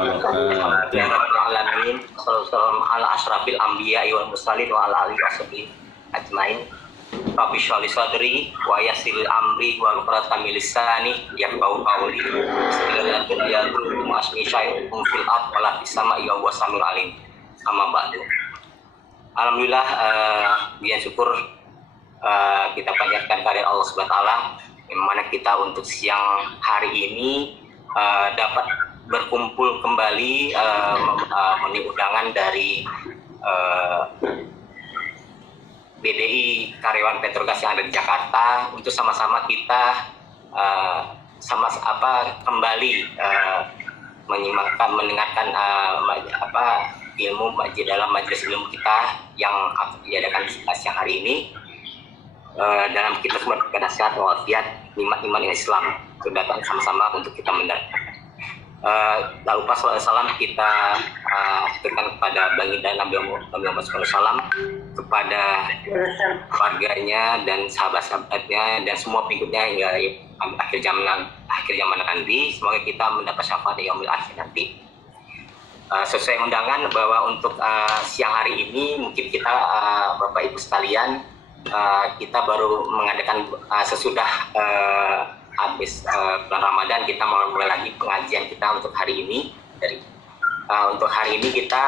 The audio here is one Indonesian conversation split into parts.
wabarakatuh. Alamin. Sallallahu ala asyrafil anbiya wal mursalin wa ala alihi washabihi ajmain. Rabbi shrah li sadri wa yassir li amri wa hlul lisani yafqahu qawli. Bismillahirrahmanirrahim. Asmi syai'un fil ard wa la fis sama'i wa huwas samiul alim. Amma ba'du. Alhamdulillah, puji syukur kita panjatkan kehadirat Allah Subhanahu wa taala, yang mana kita untuk siang hari ini dapat berkumpul kembali memenuhi undangan dari BDI karyawan Petrogas yang ada di Jakarta untuk sama-sama kita kembali mendengarkan ilmu dalam majelis ilmu kita yang diadakan siang hari ini dalam kita semua nasihat wasiat iman Islam. Sudah datang sama-sama untuk kita mendengarkan. Tak lupa salam kita aturkan kepada baginda Nabi Muhammad SAW, kepada keluarganya dan sahabat-sahabatnya dan semua pengikutnya hingga akhir zaman nanti. Semoga kita mendapat syafaat di yaumil akhir nanti. Sesuai undangan bahwa untuk siang hari ini mungkin kita Bapak Ibu sekalian, kita baru mengadakan sesudah habis bulan Ramadan, kita mau mulai lagi pengajian kita untuk hari ini. Untuk hari ini kita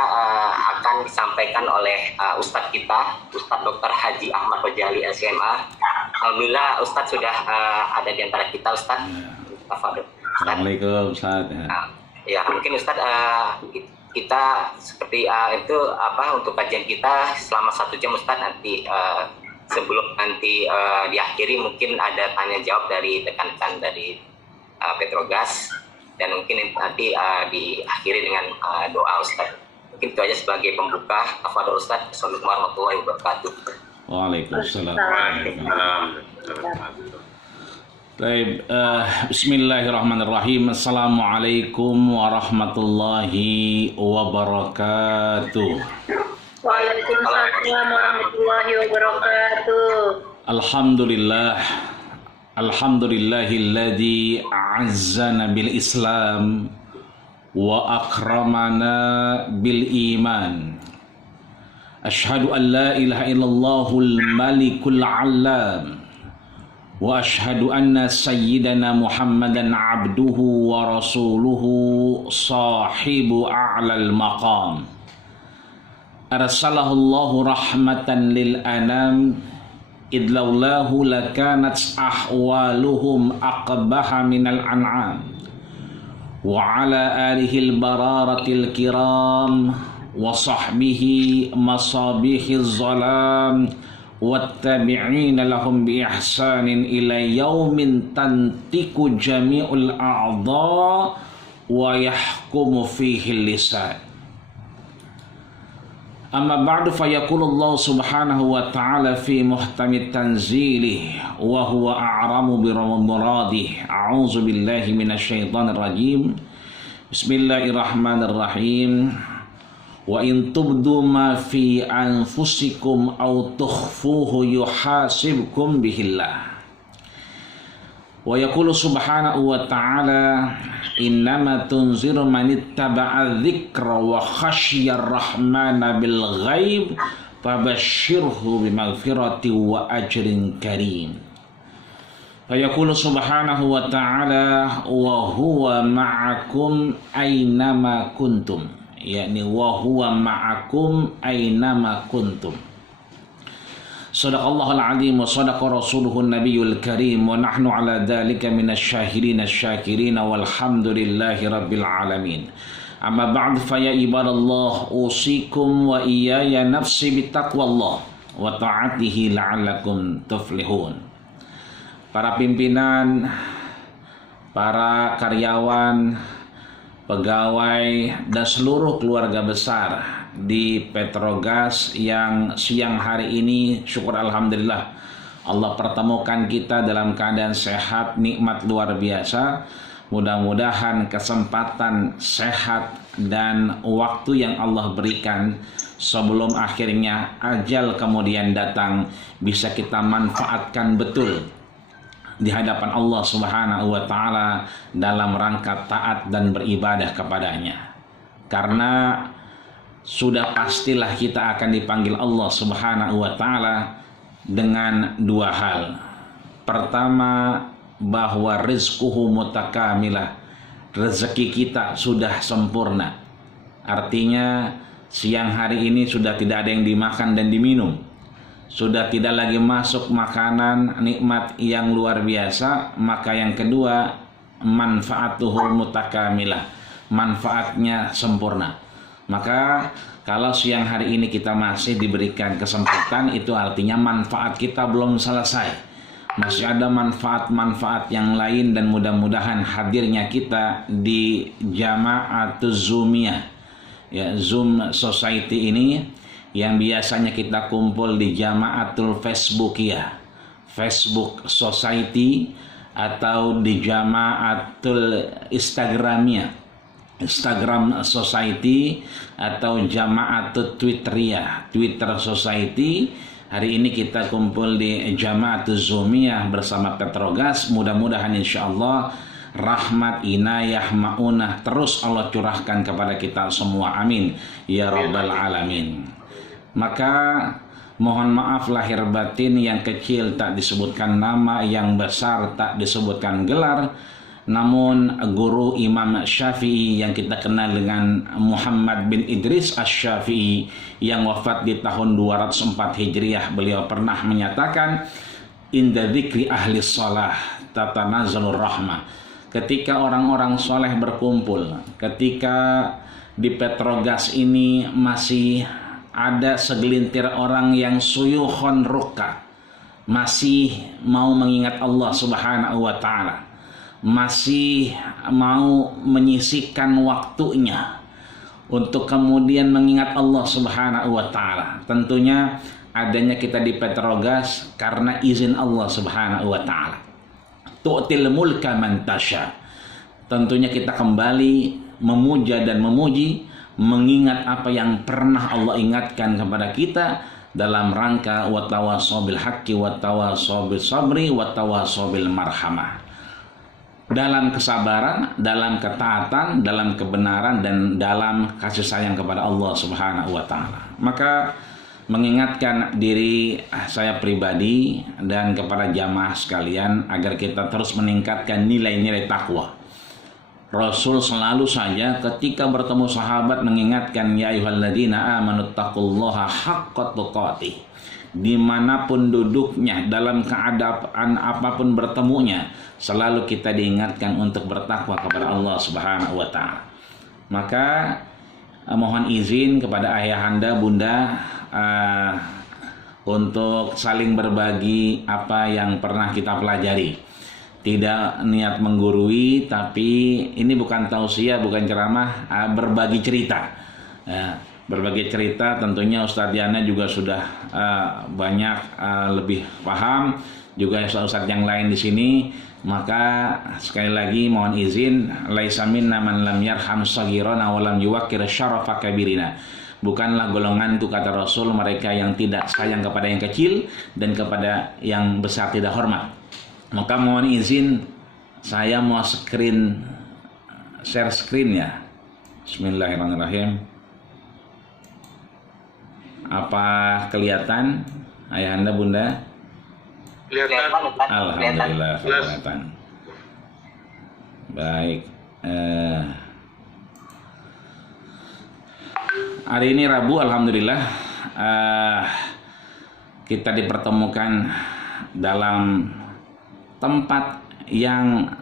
akan disampaikan oleh Ustadz kita, Ustadz Dr. Haji Ahmad Rojali SMA. Alhamdulillah Ustadz sudah ada di antara kita. Ustadz, Assalamualaikum Ustadz. Ya mungkin Ustadz kita seperti itu untuk kajian kita selama 1 jam Ustadz. Nanti sebelum nanti diakhiri mungkin ada tanya jawab dari rekan-rekan dari Petrogas, dan mungkin nanti diakhiri dengan doa Ustadz. Mungkin itu aja sebagai pembuka. Tafadhol Ustadz. Assalamualaikum warahmatullahi wabarakatuh. Waalaikumsalam. Baik, bismillahirrahmanirrahim. Assalamualaikum warahmatullahi wabarakatuh. Waalaikumsalam warahmatullahi wabarakatuh. Alhamdulillahilladzi a'azzana bil Islam wa akramana bil iman. Asyhadu an la ilaha illallahul malikul alam. Wa ashhadu anna sayyidana Muhammadan abduhu wa rasuluhu sahibu a'lal maqam. Arsalahullahu rahmatan lil anam, idlaulahu lakanat ahwaluhum aqbaha minal an'am. Wa ala alihil bararatil kiram wa sahbihi masabihiz zalam wattabi'ina lahum bi ihsanin ila yaumin tantiku jami'ul a'dha wa yahkumu fihi lisan. Amma ba'du, fayaqulu Allah subhanahu wa ta'ala fi muhtamit tanzilih wa huwa a'ramu bi muradih. A'udzu billahi minasyaitonir rajim. Bismillahirrahmanirrahim. Wa in tubdu ma fi anfusikum aw tukhfuhu yuhasibkum bihillah. Wa yaqulu subhanahu wa ta'ala, innama tunziru man ittaba'a dzikra wa khasyiyar rahmana bil ghaib fabashshirhu bimaghfirati wa ajrin karim. Wa yaqulu subhanahu wa ta'ala, wa huwa ma'akum aynama kuntum, yakni wa huwa ma'akum aynama kuntum. Sadaqallahul azim wa sadaqa rasuluhun nabiyul karim wa nahnu ala dhalika minasyahidin asyakirin walhamdulillahi rabbil alamin. Amma ba'd, fa ya ibadallah, usikum wa iyaya nafsi bittaqwallah wa ta'atihi la'allakum tuflihun. Para pimpinan, para karyawan, pegawai dan seluruh keluarga besar di Petrogas yang siang hari ini, syukur alhamdulillah Allah pertemukan kita dalam keadaan sehat, nikmat luar biasa. Mudah-mudahan kesempatan sehat dan waktu yang Allah berikan sebelum akhirnya ajal kemudian datang bisa kita manfaatkan betul di hadapan Allah Subhanahu wa taala dalam rangka taat dan beribadah kepadanya. karena sudah pastilah kita akan dipanggil Allah Subhanahu wa taala dengan dua hal. Pertama, bahwa rizquhu mutakamilah, rezeki kita sudah sempurna. Artinya siang hari ini sudah tidak ada yang dimakan dan diminum, sudah tidak lagi masuk makanan nikmat yang luar biasa. Maka yang kedua, manfaatuhu mutakamilah, manfaatnya sempurna. Maka kalau siang hari ini kita masih diberikan kesempatan, itu artinya manfaat kita belum selesai. Masih ada manfaat-manfaat yang lain, dan mudah-mudahan hadirnya kita di Jama'atuz Zoomiyah, ya, Zoom Society ini, yang biasanya kita kumpul di Jama'atul Facebookiyah, Facebook Society, atau di Jama'atul Instagramiyah, Instagram Society, atau Jama'atul Twitteriyah, Twitter Society. Hari ini kita kumpul di Jama'atuz Zoomiyah bersama Petrogas. Mudah-mudahan insyaallah rahmat, inayah, maunah terus Allah curahkan kepada kita semua. Amin ya rabbal alamin. Maka mohon maaf lahir batin, yang kecil tak disebutkan nama, yang besar tak disebutkan gelar. Namun guru Imam Syafi'i yang kita kenal dengan Muhammad bin Idris Asy-Syafi'i yang wafat di tahun 204 Hijriah, beliau pernah menyatakan, inda dzikri ahli shalah tatanazzalur rahmah. Ketika orang-orang soleh berkumpul, ketika di Petrogas ini masih ada segelintir orang yang suyukhon rukka, masih mau mengingat Allah Subhanahu wa taala, masih mau menyisihkan waktunya untuk kemudian mengingat Allah Subhanahu wa taala. Tentunya adanya kita di Petrogas karena izin Allah Subhanahu wa taala. Tu'til mulka man tasya. Tentunya kita kembali memuja dan memuji, mengingat apa yang pernah Allah ingatkan kepada kita dalam rangka wa tawassaw bil haqqi wa tawassaw bis sabri wa tawassaw bil marhamah. Dalam kesabaran, dalam ketaatan, dalam kebenaran, dan dalam kasih sayang kepada Allah Subhanahu wa taala. Maka mengingatkan diri saya pribadi dan kepada jamaah sekalian agar kita terus meningkatkan nilai-nilai takwa. Rasul selalu saja ketika bertemu sahabat mengingatkan, ya ayyuhalladzina amanu taqullaha haqqa tuqatih. Dimanapun duduknya, dalam keadaan apapun bertemunya, selalu kita diingatkan untuk bertakwa kepada Allah Subhanahu wa taala. Maka mohon izin kepada ayahanda, bunda, untuk saling berbagi apa yang pernah kita pelajari. Tidak niat menggurui, tapi ini bukan tausiah, bukan ceramah, berbagi cerita. Berbagi cerita tentunya Ustadz Yana juga sudah banyak lebih paham, juga Ustadz yang lain di sini. Maka sekali lagi mohon izin, laisa minna man lam yarham saghirana wa lam yuwaqqir syarafa kabirina. Bukanlah golongan itu, kata Rasul, mereka yang tidak sayang kepada yang kecil dan kepada yang besar tidak hormat. Maka mohon izin, saya mau share screen ya. Bismillahirrahmanirrahim. Apa kelihatan ayahanda, bunda? Kelihatan. Alhamdulillah kelihatan. Baik. Hari ini Rabu, alhamdulillah kita dipertemukan dalam tempat yang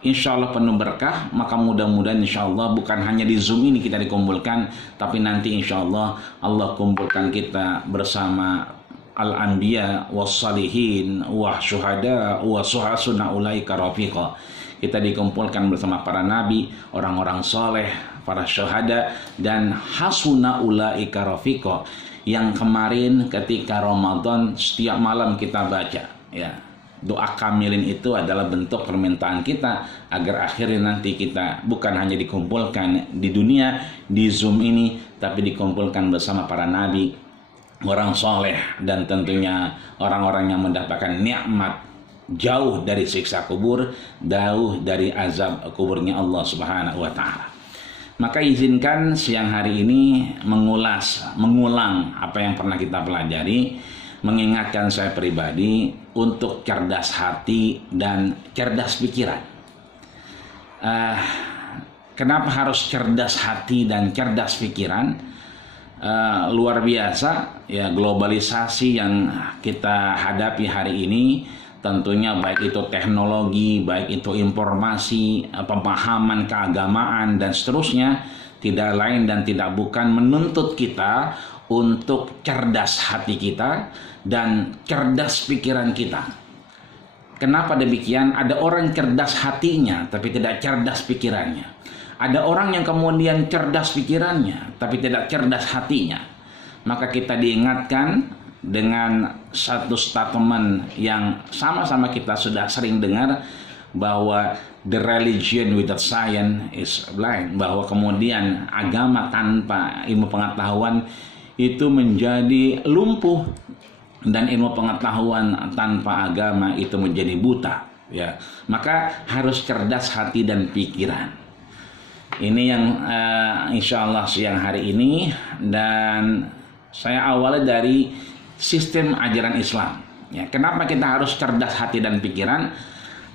insya Allah penuh berkah. Maka mudah-mudahan insya Allah bukan hanya di Zoom ini kita dikumpulkan, tapi nanti insya Allah Allah kumpulkan kita bersama al-anbiya was-salihin wa syuhada wa suhasuna ulaika rafiqa. Kita dikumpulkan bersama para nabi, orang-orang soleh, para syuhada, dan hasuna ulaika rafiqa, yang kemarin ketika Ramadan setiap malam kita baca ya. Doa kamilin itu adalah bentuk permintaan kita agar akhirnya nanti kita bukan hanya dikumpulkan di dunia di Zoom ini, tapi dikumpulkan bersama para nabi, orang soleh, dan tentunya orang-orang yang mendapatkan nikmat jauh dari siksa kubur, jauh dari azab kuburnya Allah Subhanahu wa taala. Maka izinkan siang hari ini mengulang apa yang pernah kita pelajari, mengingatkan saya pribadi untuk cerdas hati dan cerdas pikiran. Kenapa harus cerdas hati dan cerdas pikiran? Luar biasa ya, globalisasi yang kita hadapi hari ini, tentunya baik itu teknologi, baik itu informasi, pemahaman keagamaan dan seterusnya, tidak lain dan tidak bukan menuntut kita untuk cerdas hati kita dan cerdas pikiran kita. Kenapa demikian? Ada orang cerdas hatinya tapi tidak cerdas pikirannya. Ada orang yang kemudian cerdas pikirannya tapi tidak cerdas hatinya. Maka kita diingatkan dengan satu statement yang sama-sama kita sudah sering dengar, bahwa the religion without science is blind, bahwa kemudian agama tanpa ilmu pengetahuan itu menjadi lumpuh dan ilmu pengetahuan tanpa agama itu menjadi buta ya. Maka harus cerdas hati dan pikiran. Ini yang insya Allah siang hari ini, dan saya awali dari sistem ajaran Islam ya. Kenapa kita harus cerdas hati dan pikiran?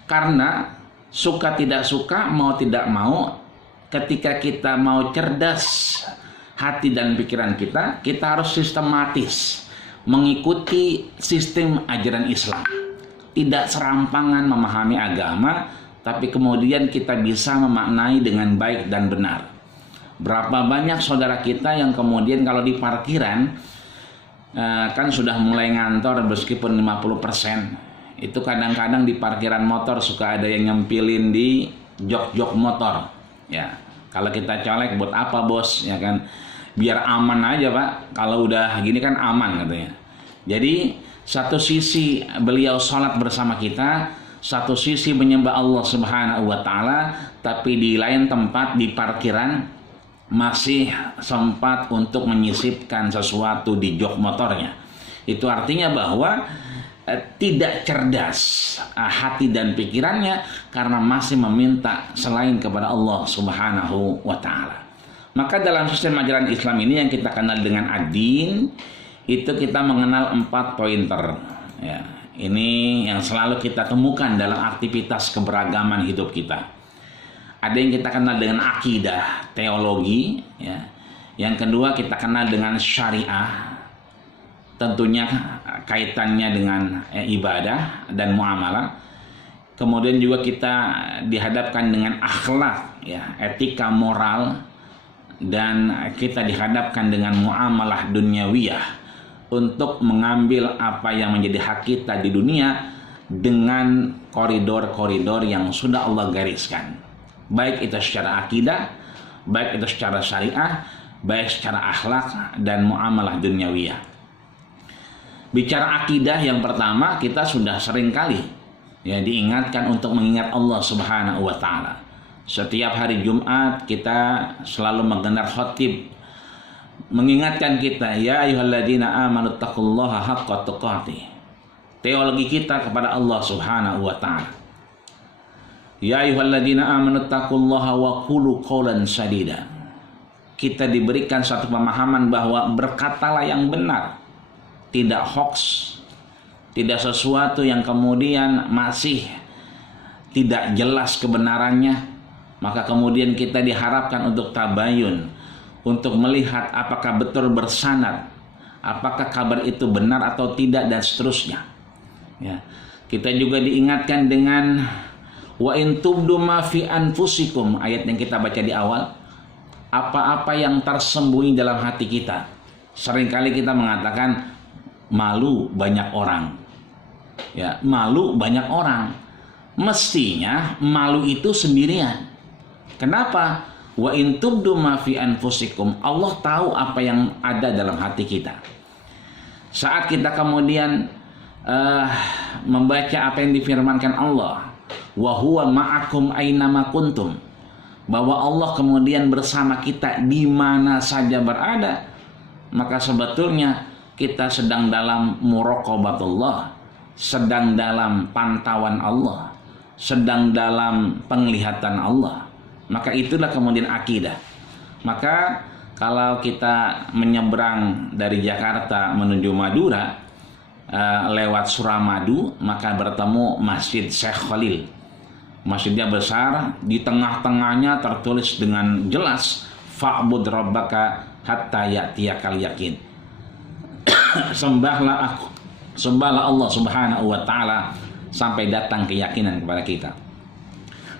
Karena suka tidak suka, mau tidak mau, ketika kita mau cerdas hati dan pikiran kita, kita harus sistematis mengikuti sistem ajaran Islam. Tidak serampangan memahami agama, tapi kemudian kita bisa memaknai dengan baik dan benar. Berapa banyak saudara kita yang kemudian kalau di parkiran kan sudah mulai ngantor meskipun 50%, itu kadang-kadang di parkiran motor suka ada yang nyempilin di jok-jok motor ya. Kalau kita colek, buat apa bos ya kan? Biar aman aja pak, kalau udah gini kan aman katanya. Jadi satu sisi beliau sholat bersama kita, satu sisi menyembah Allah Subhanahu wa Ta'ala, tapi di lain tempat di parkiran masih sempat untuk menyisipkan sesuatu di jok motornya. Itu artinya bahwa tidak cerdas hati dan pikirannya karena masih meminta selain kepada Allah Subhanahu wa Ta'ala. Maka dalam sistem ajaran Islam ini yang kita kenal dengan ad-din, itu kita mengenal 4 pointer ya. Ini yang selalu kita temukan dalam aktivitas keberagaman hidup kita. Ada yang kita kenal dengan akidah, teologi ya. Yang kedua kita kenal dengan syariah, tentunya kaitannya dengan ibadah dan muamalah. Kemudian juga kita dihadapkan dengan akhlak ya, etika moral, dan kita dihadapkan dengan muamalah dunyawiyah untuk mengambil apa yang menjadi hak kita di dunia dengan koridor-koridor yang sudah Allah gariskan. Baik itu secara akidah, baik itu secara syariah, baik secara akhlak dan muamalah dunyawiyah. Bicara akidah yang pertama, kita sudah sering kali ya diingatkan untuk mengingat Allah Subhanahu wa Ta'ala. Setiap hari Jumat kita selalu menggelar khotib mengingatkan kita, ya ayyuhalladzina amanu taqullaha haqqa tuqatih. Teologi kita kepada Allah Subhanahu wa Ta'ala. Ya ayyuhalladzina amanu taqullaha wa qulu qawlan sadida. Kita diberikan satu pemahaman bahwa berkatalah yang benar, tidak hoax, tidak sesuatu yang kemudian masih tidak jelas kebenarannya. Maka kemudian kita diharapkan untuk tabayun, untuk melihat apakah betul bersanad, apakah kabar itu benar atau tidak, dan seterusnya ya. Kita juga diingatkan dengan wa in tubdu ma fi anfusikum, ayat yang kita baca di awal, apa-apa yang tersembunyi dalam hati kita. Seringkali kita mengatakan malu banyak orang ya, malu banyak orang. Mestinya malu itu sendirian. Kenapa? Wa in tubdu ma fi anfusikum, Allah tahu apa yang ada dalam hati kita. Saat kita kemudian membaca apa yang difirmankan Allah, wa huwa ma'akum ainama kuntum, bahwa Allah kemudian bersama kita di mana saja berada, maka sebetulnya kita sedang dalam muraqabatullah, sedang dalam pantauan Allah, sedang dalam penglihatan Allah. Maka itulah kemudian akidah. Maka kalau kita menyeberang dari Jakarta menuju Madura lewat Suramadu, maka bertemu Masjid Syekh Khalil. Masjidnya besar, di tengah-tengahnya tertulis dengan jelas, fa'bud rabbaka hatta ya'tiyakal yakin. Sembahlah Allah Subhanahu wa taala sampai datang keyakinan kepada kita.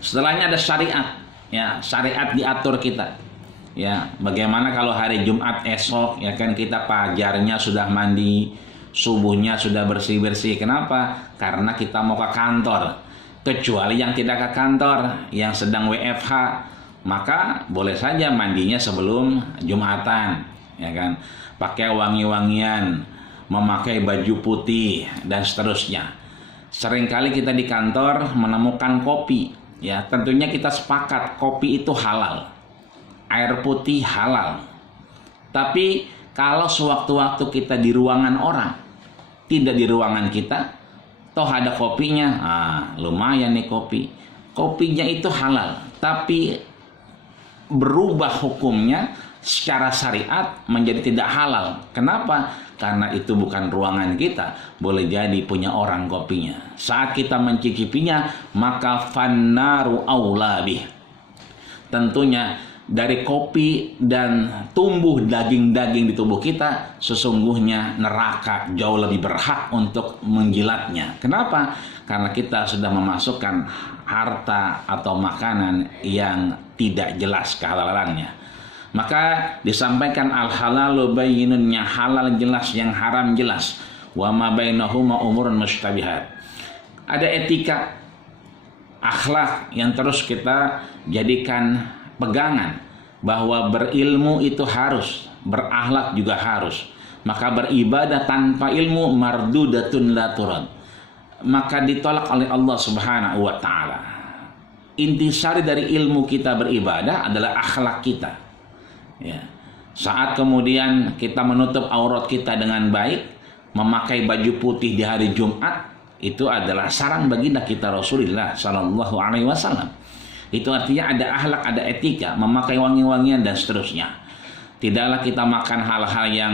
Setelahnya ada syariat, ya, syariat diatur kita. Ya, bagaimana kalau hari Jumat esok, ya kan, kita pajarnya sudah mandi, subuhnya sudah bersih-bersih. Kenapa? Karena kita mau ke kantor. Kecuali yang tidak ke kantor, yang sedang WFH, maka boleh saja mandinya sebelum Jumatan, ya kan? Pakai wangi-wangian, memakai baju putih dan seterusnya. Seringkali kita di kantor menemukan kopi, ya, tentunya kita sepakat kopi itu halal, air putih halal. Tapi kalau sewaktu-waktu kita di ruangan orang, tidak di ruangan kita, toh ada kopinya, lumayan nih kopi. Kopinya itu halal, tapi berubah hukumnya secara syariat menjadi tidak halal. Kenapa? Karena itu bukan ruangan kita. Boleh jadi punya orang kopinya. Saat kita mencicipinya, maka fannaru aula bih. Tentunya dari kopi dan tumbuh daging-daging di tubuh kita, sesungguhnya neraka jauh lebih berhak untuk menjilatnya. Kenapa? Karena kita sudah memasukkan harta atau makanan yang tidak jelas kehalalannya. Maka disampaikan al-halalu bayyinun, yang halal jelas, yang haram jelas. Wa ma bainahuma umurun mushtabihat. Ada etika, akhlak yang terus kita jadikan pegangan, bahwa berilmu itu harus, berakhlak juga harus. Maka beribadah tanpa ilmu mardudatun la turad, maka ditolak oleh Allah Subhanahu wa taala. Intisari dari ilmu kita beribadah adalah akhlak kita. Ya. Saat kemudian kita menutup aurat kita dengan baik, memakai baju putih di hari Jumat, itu adalah saran baginda kita Rasulullah sallallahu alaihi wasallam. Itu artinya ada akhlak, ada etika, memakai wangi-wangian dan seterusnya. Tidaklah kita makan hal-hal yang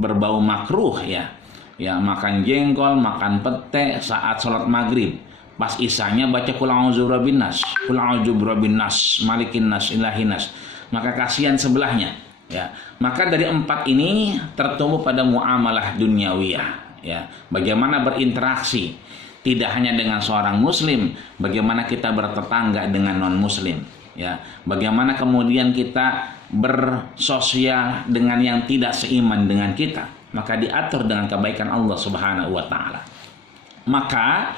berbau makruh, ya. Ya, makan jengkol, makan pete saat sholat maghrib. Pas isanya baca qul a'udzu birabbin nas, qul a'udzu birabbin nas, malikin nas, ilahin nas. Maka kasihan sebelahnya, ya. Maka dari empat ini tertumbuh pada muamalah duniawiyah, ya. Bagaimana berinteraksi, tidak hanya dengan seorang muslim, bagaimana kita bertetangga dengan non-muslim, ya. Bagaimana kemudian kita bersosial dengan yang tidak seiman dengan kita, maka diatur dengan kebaikan Allah Subhanahu wa taala. Maka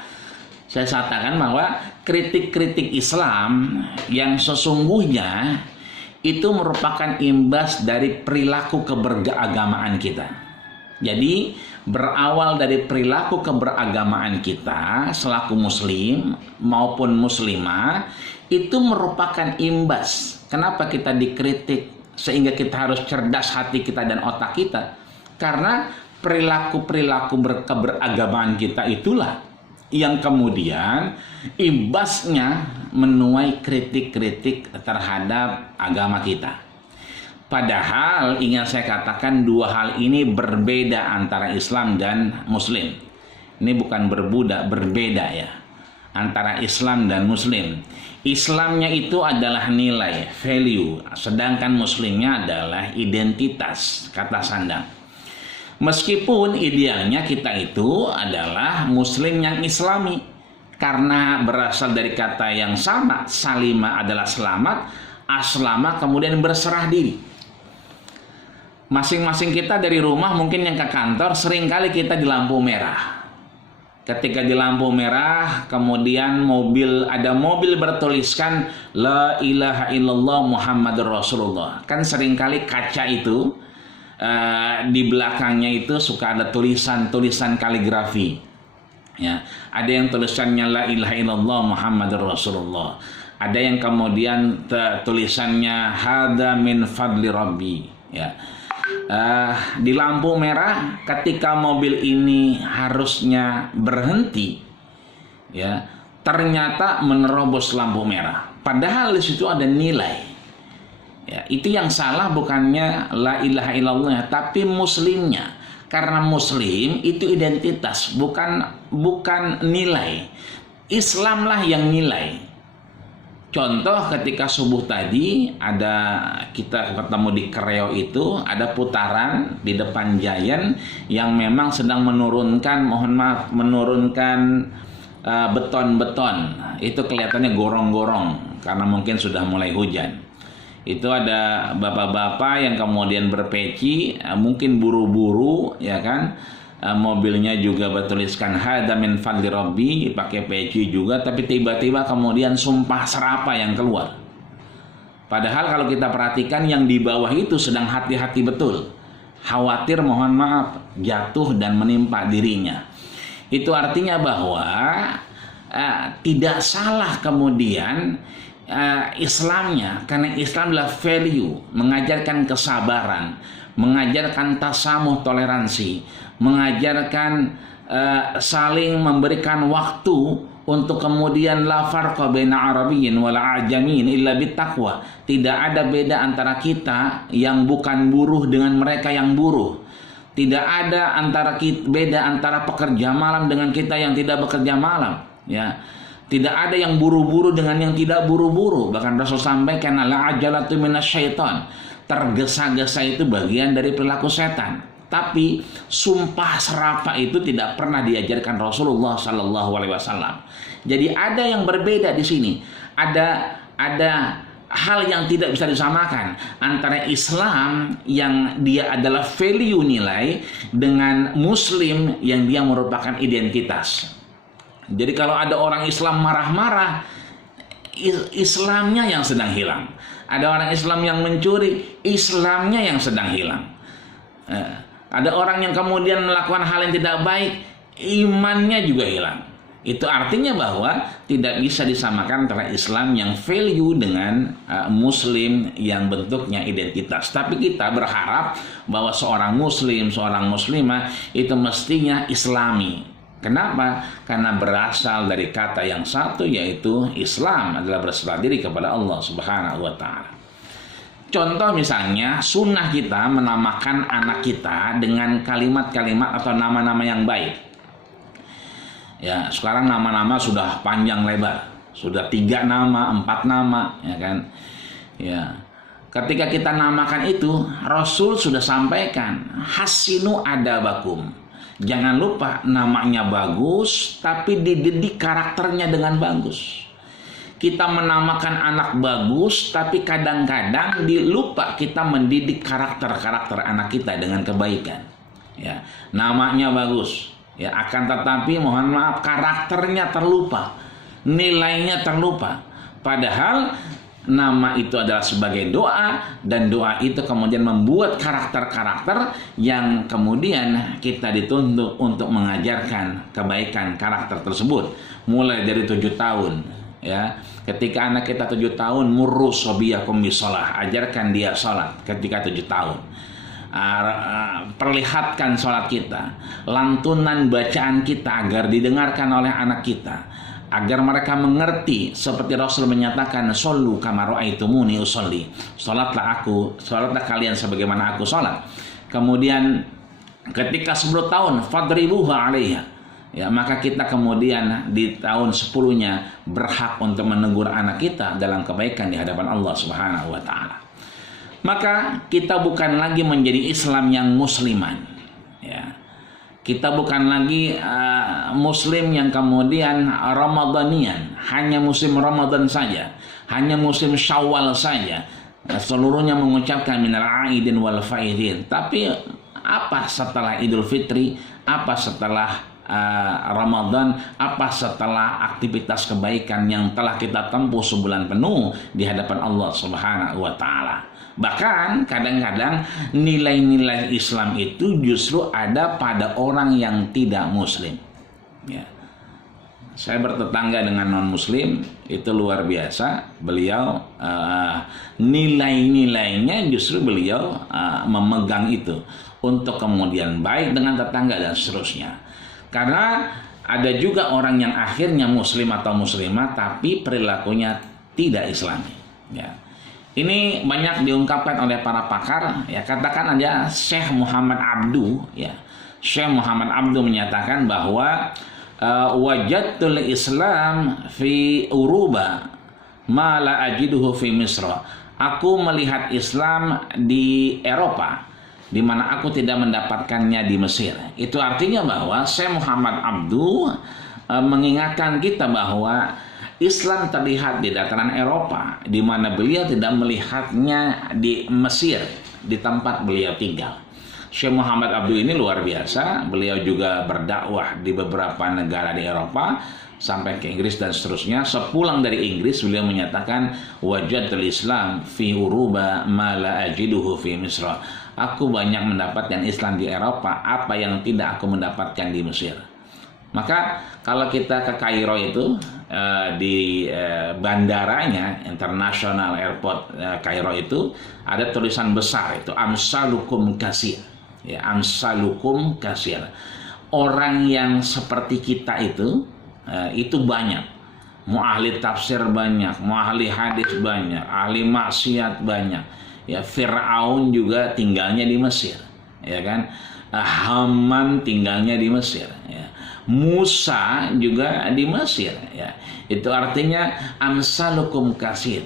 saya katakan bahwa kritik-kritik Islam yang sesungguhnya itu merupakan imbas dari perilaku keberagamaan kita. Jadi berawal dari perilaku keberagamaan kita selaku muslim maupun muslimah, itu merupakan imbas. Kenapa kita dikritik sehingga kita harus cerdas hati kita dan otak kita? Karena perilaku-perilaku keberagamaan kita itulah yang kemudian imbasnya menuai kritik-kritik terhadap agama kita. Padahal ingin saya katakan dua hal ini berbeda antara Islam dan Muslim. Ini bukan berbeda ya, antara Islam dan Muslim. Islamnya itu adalah nilai, value, sedangkan Muslimnya adalah identitas, kata sandang. Meskipun idealnya kita itu adalah Muslim yang Islami, karena berasal dari kata yang sama, salima adalah selamat, aslama kemudian berserah diri. Masing-masing kita dari rumah mungkin yang ke kantor, seringkali kita di lampu merah. Ketika di lampu merah, kemudian ada mobil bertuliskan La ilaha illallah Muhammadur Rasulullah. Kan seringkali kaca itu di belakangnya itu suka ada tulisan kaligrafi. Ya, ada yang tulisannya La ilaha illallah Muhammadur Rasulullah. Ada yang kemudian tulisannya Hada min fadli Rabbi. Ya. Di lampu merah, ketika mobil ini harusnya berhenti, ya, ternyata menerobos lampu merah. Padahal di situ ada nilai, Ya, itu yang salah bukannya la ilaha illallah, tapi muslimnya. Karena muslim itu identitas, bukan nilai. Islamlah yang nilai. Contoh ketika subuh tadi kita ketemu di Kreo itu ada putaran di depan Giant yang memang sedang menurunkan beton-beton. Itu kelihatannya gorong-gorong karena mungkin sudah mulai hujan. Itu ada bapak-bapak yang kemudian berpeci, mungkin buru-buru, ya kan? Mobilnya juga bertuliskan hada min fadli rabbi, pakai peci juga, tapi tiba-tiba kemudian sumpah serapa yang keluar. Padahal kalau kita perhatikan yang di bawah itu sedang hati-hati betul, khawatir mohon maaf jatuh dan menimpa dirinya. Itu artinya bahwa tidak salah kemudian Islamnya, karena Islam adalah value, mengajarkan kesabaran, mengajarkan tasamuh, toleransi, mengajarkan saling memberikan waktu untuk kemudian la farqa baina arabiyyin wala ajamin illa bittaqwa. Tidak ada beda antara kita yang bukan buruh dengan mereka yang buruh. Tidak ada beda antara pekerja malam dengan kita yang tidak bekerja malam, ya. Tidak ada yang buru-buru dengan yang tidak buru-buru. Bahkan Rasul sampaikan la ajalatu minasyaiton. Tergesa-gesa itu bagian dari perilaku setan. Tapi sumpah serapa itu tidak pernah diajarkan Rasulullah Sallallahu Alaihi Wasallam. Jadi ada yang berbeda di sini. Ada hal yang tidak bisa disamakan antara Islam yang dia adalah value nilai dengan Muslim yang dia merupakan identitas. Jadi kalau ada orang Islam marah-marah, Islamnya yang sedang hilang. Ada orang Islam yang mencuri, Islamnya yang sedang hilang. Ada orang yang kemudian melakukan hal yang tidak baik, imannya juga hilang. Itu artinya bahwa tidak bisa disamakan antara Islam yang value dengan Muslim yang bentuknya identitas. Tapi kita berharap bahwa seorang Muslim, seorang Muslimah itu mestinya Islami. Kenapa? Karena berasal dari kata yang satu, yaitu Islam adalah berserah diri kepada Allah Subhanahu wa Ta'ala. Contoh misalnya, sunnah kita menamakan anak kita dengan kalimat-kalimat atau nama-nama yang baik. Ya, sekarang nama-nama sudah panjang lebar, sudah 3 nama, 4 nama, ya kan? Ya, ketika kita namakan itu, Rasul sudah sampaikan, hasinu adabakum. Jangan lupa namanya bagus, tapi dididik karakternya dengan bagus. Kita menamakan anak bagus, tapi kadang-kadang dilupa kita mendidik karakter anak kita dengan kebaikan. Ya, namanya bagus, ya, akan tetapi mohon maaf karakternya terlupa, nilainya terlupa. Padahal nama itu adalah sebagai doa, dan doa itu kemudian membuat karakter-karakter yang kemudian kita dituntut untuk mengajarkan kebaikan karakter tersebut. Mulai dari 7 tahun, ya. Ketika anak kita 7 tahun, murru sobiyakum bisolah, ajarkan dia sholat ketika 7 tahun. Perlihatkan sholat kita, lantunan bacaan kita agar didengarkan oleh anak kita, agar mereka mengerti seperti Rasul menyatakan shollu kama ra'aitumuni usolli. Salatlah kalian sebagaimana aku salat. Kemudian ketika 10 tahun fadribuha 'alaiha. Ya, maka kita kemudian di tahun 10-nya berhak untuk menegur anak kita dalam kebaikan di hadapan Allah Subhanahu wa Ta'ala. Maka kita bukan lagi menjadi Islam yang musliman, ya. Kita bukan lagi Muslim yang kemudian Ramadanian, hanya musim Ramadan saja, hanya musim Syawal saja, seluruhnya mengucapkan minal aidin wal faidin. Tapi apa setelah Idul Fitri, apa setelah Ramadan, apa setelah aktivitas kebaikan yang telah kita tempuh sebulan penuh di hadapan Allah Subhanahu wa Ta'ala? Bahkan kadang-kadang nilai-nilai Islam itu justru ada pada orang yang tidak muslim, ya. Saya bertetangga dengan non-muslim, itu luar biasa. Beliau nilai-nilainya justru beliau memegang itu untuk kemudian baik dengan tetangga dan seterusnya. Karena ada juga orang yang akhirnya muslim atau muslimah tapi perilakunya tidak islami, ya. Ini banyak diungkapkan oleh para pakar, ya. Katakan aja Syekh Muhammad Abdu, ya. Syekh Muhammad Abdu menyatakan bahwa wajadtul Islam fi Uruba ma la ajiduhu fi Misra. Aku melihat Islam di Eropa di mana aku tidak mendapatkannya di Mesir. Itu artinya bahwa Syekh Muhammad Abdu mengingatkan kita bahwa Islam terlihat di dataran Eropa, di mana beliau tidak melihatnya di Mesir, di tempat beliau tinggal. Syekh Muhammad Abdu ini luar biasa. Beliau juga berdakwah di beberapa negara di Eropa sampai ke Inggris dan seterusnya. Sepulang dari Inggris, beliau menyatakan wajadul Islam fi Uruba ma la ajiduhu fi Misra. Aku banyak mendapatkan Islam di Eropa apa yang tidak aku mendapatkan di Mesir. Maka kalau kita ke Kairo itu di bandaranya International Airport Kairo itu ada tulisan besar itu amsalukum kasir, ya, amsalukum kasir. Orang yang seperti kita itu banyak. Mau ahli tafsir banyak, mau ahli hadis banyak, ahli maksiat banyak. Ya, Fir'aun juga tinggalnya di Mesir, ya kan? Haman tinggalnya di Mesir, ya. Musa juga di Mesir, ya. Itu artinya amsalukum kasir.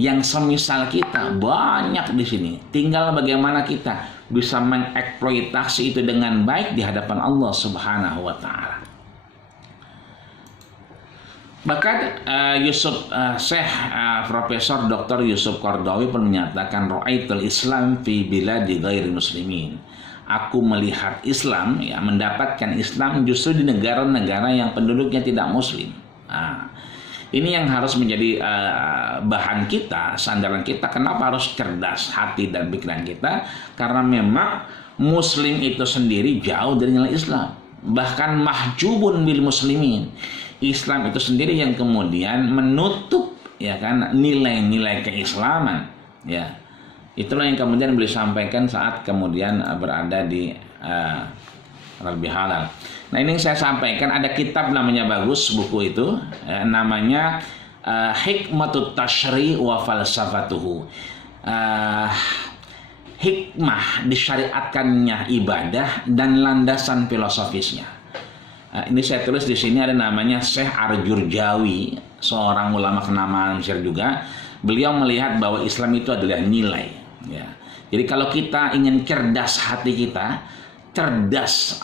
Yang semisal kita banyak di sini. Tinggal bagaimana kita bisa mengeksploitasi itu dengan baik di hadapan Allah Subhanahu wa taala. Bahkan Syekh Profesor Dr. Yusuf Qaradawi pun menyatakan ra'aitul Islam fi biladi ghairi muslimin. Aku melihat Islam, ya, mendapatkan Islam justru di negara-negara yang penduduknya tidak muslim. Nah, ini yang harus menjadi bahan kita, sandaran kita. Kenapa harus cerdas hati dan pikiran kita? Karena memang muslim itu sendiri jauh dari nilai Islam. Bahkan mahjubun bil muslimin. Islam itu sendiri yang kemudian menutup, ya kan, nilai-nilai keislaman, ya. Itulah yang kemudian beliau sampaikan saat kemudian berada di Halal Bihalal. Nah, ini yang saya sampaikan, ada kitab namanya bagus, buku itu namanya Hikmatut Tashri' wa Falsafatuhu. Hikmah disyariatkannya ibadah dan landasan filosofisnya. Ini saya tulis di sini, ada namanya Syekh Ar-Jurjawi, seorang ulama kenamaan Mesir juga. Beliau melihat bahwa Islam itu adalah nilai, ya. Jadi kalau kita ingin cerdas hati kita, cerdas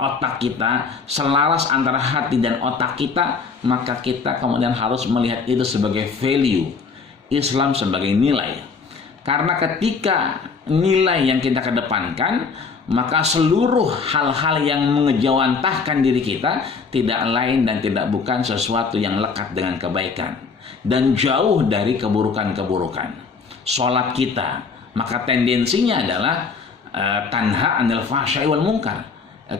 otak kita, selaras antara hati dan otak kita, maka kita kemudian harus melihat itu sebagai value, Islam sebagai nilai. Karena ketika nilai yang kita kedepankan, maka seluruh hal-hal yang mengejawantahkan diri kita tidak lain dan tidak bukan sesuatu yang lekat dengan kebaikan dan jauh dari keburukan-keburukan. Sholat kita, maka tendensinya adalah tanha anil fahsya'i wal munkar.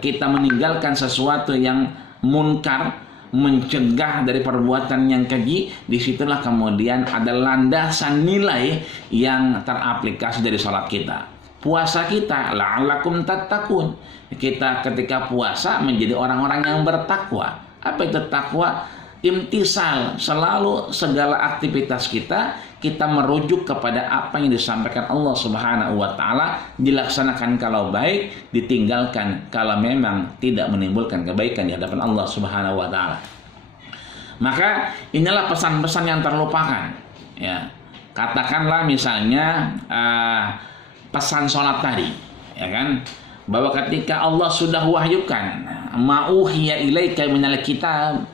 Kita meninggalkan sesuatu yang munkar, mencegah dari perbuatan yang keji. Disitulah kemudian ada landasan nilai yang teraplikasi dari sholat kita. Puasa kita, la'allakum tattaqun. Kita ketika puasa menjadi orang-orang yang bertakwa. Apa itu takwa? Imtisal, selalu segala aktivitas kita merujuk kepada apa yang disampaikan Allah Subhanahu wa taala, dilaksanakan kalau baik, ditinggalkan kalau memang tidak menimbulkan kebaikan di hadapan Allah Subhanahu wa taala. Maka inilah pesan-pesan yang terlupakan, ya. Katakanlah misalnya pesan sholat tadi, ya kan, bahwa ketika Allah sudah wahyukan ma'uhiya ilaika minal kitab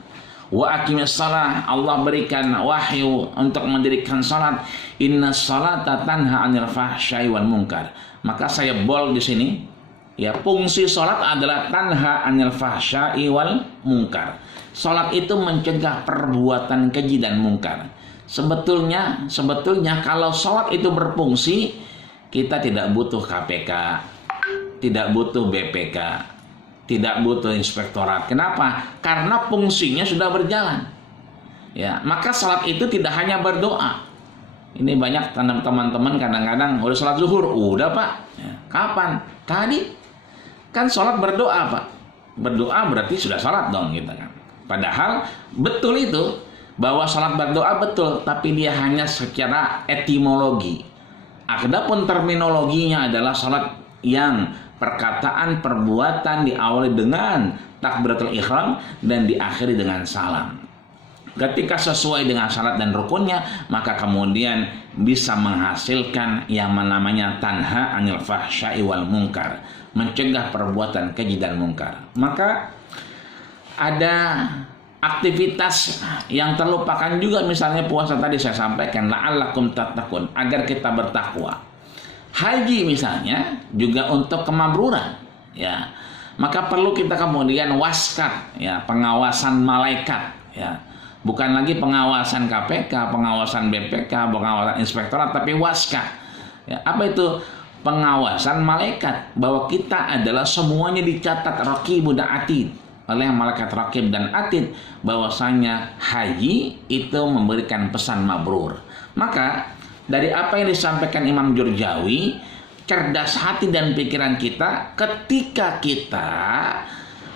wa aqimis shalah, Allah berikan wahyu untuk mendirikan salat, inna salata tanha 'anil fahsya'i wal munkar. Maka saya bold di sini, ya, fungsi salat adalah tanha 'anil fahsya'i wal munkar. Salat itu mencegah perbuatan keji dan mungkar. Sebetulnya kalau salat itu berfungsi, kita tidak butuh KPK, tidak butuh BPK, tidak butuh inspektorat. Kenapa? Karena fungsinya sudah berjalan. Ya, maka salat itu tidak hanya berdoa. Ini banyak teman-teman kadang-kadang udah salat zuhur, udah Pak. Ya, kapan? Tadi. Kan salat berdoa Pak. Berdoa berarti sudah salat dong, gitu kan. Padahal betul itu, bahwa salat berdoa betul, tapi dia hanya secara etimologi. Adapun terminologinya adalah salat yang perkataan perbuatan diawali dengan takbiratul ihram dan diakhiri dengan salam. Ketika sesuai dengan syarat dan rukunnya, maka kemudian bisa menghasilkan yang namanya tanha anil fahsya'i wal munkar, mencegah perbuatan keji dan mungkar. Maka ada aktivitas yang terlupakan juga, misalnya puasa tadi saya sampaikan, la'allakum tattaqun, agar kita bertakwa. Haji misalnya juga untuk kemabruran, ya. Maka perlu kita kemudian waskat, ya, pengawasan malaikat, ya. Bukan lagi pengawasan KPK, pengawasan BPK, pengawasan inspektorat, tapi waskat. Ya, apa itu? Pengawasan malaikat, bahwa kita adalah semuanya dicatat raqibun atid oleh malaikat raqib dan atid, bahwasanya haji itu memberikan pesan mabrur. Maka dari apa yang disampaikan Imam Jurjawi, cerdas hati dan pikiran kita ketika kita